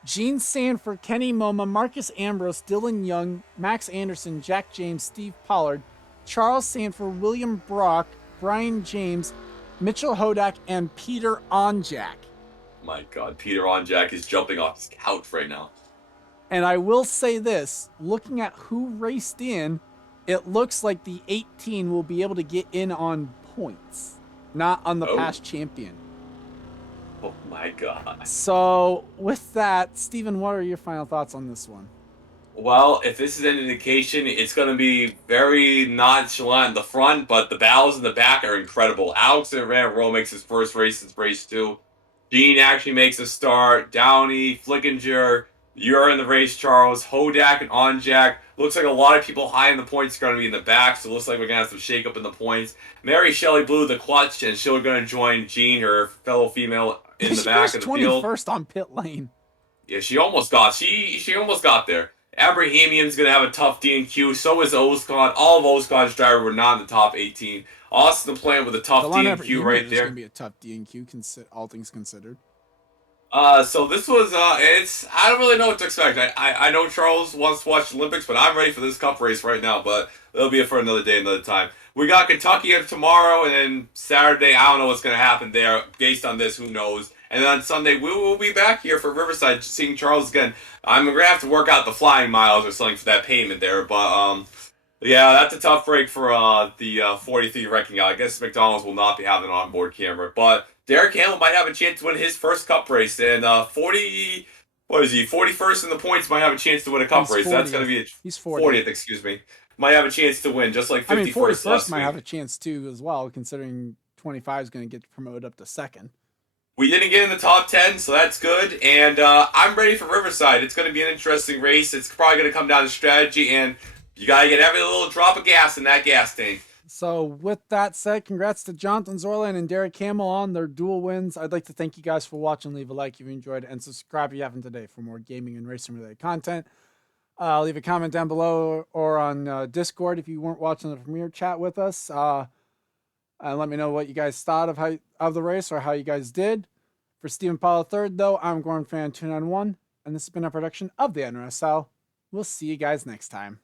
Gene Sanford, Kenny Moma, Marcus Ambrose, Dylan Young, Max Anderson, Jack James, Steve Pollard, Charles Sanford, William Brock, Brian James, Mitchell Hodak, and Peter Onjak. My God, Peter Onjak is jumping off his couch right now. And I will say this, looking at who raced in, it looks like the 18 will be able to get in on points, not on the past champion. Oh my God. So with that, Steven, what are your final thoughts on this one? Well, if this is an indication, it's going to be very nonchalant in the front, but the battles in the back are incredible. Alexander Rowe makes his first race since race 2. Gene actually makes a start. Downey, Flickinger, you're in the race, Charles. Hodak and Onjak. Looks like a lot of people high in the points are going to be in the back, so it looks like we're going to have some shake-up in the points. Mary Shelley blew the clutch, and she's going to join Gene, her fellow female, in the back of the field. 21st on pit lane. Yeah, she almost got there. Abrahamian's going to have a tough D&Q. So is Oskan. All of Oskan's drivers were not in the top 18. Austin playing with a tough D&Q right there. It's going to be a tough D&Q, all things considered. So this was, I don't really know what to expect. I know Charles wants to watch the Olympics, but I'm ready for this cup race right now. But it'll be for another day, another time. We got Kentucky tomorrow, and then Saturday, I don't know what's going to happen there. Based on this, who knows? And then on Sunday, we will be back here for Riverside, seeing Charles again. I'm gonna have to work out the flying miles or something for that payment there, but yeah, that's a tough break for the 43 wrecking out. I guess McDonald's will not be having an onboard camera, but Derek Hamill might have a chance to win his first Cup race, and 40. What is he? 41st in the points might have a chance to win a Cup He's race. That's 40th. going to be He's 40th, excuse me. Might have a chance to win, just like 51st I mean, 41st last might week. have a chance too as well, considering 25 is going to get promoted up to second. We didn't get in the top 10, so that's good. And I'm ready for Riverside. It's going to be an interesting race. It's probably going to come down to strategy, and you got to get every little drop of gas in that gas tank. So with that said, congrats to Jonathan Zorlan and Derek Hamill on their dual wins. I'd like to thank you guys for watching. Leave a like if you enjoyed, and subscribe if you haven't today for more gaming and racing related content. Leave a comment down below or on Discord if you weren't watching the premiere. Chat with us. And let me know what you guys thought of the race or how you guys did. For Stephen Paul III, though, I'm Gordon Fan 291, and this has been a production of the NRSL. We'll see you guys next time.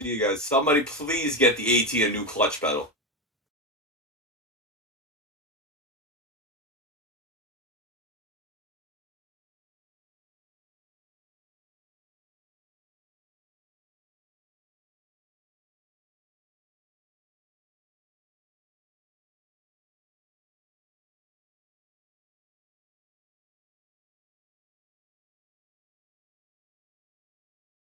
See you guys. Somebody please get the AT a new clutch pedal.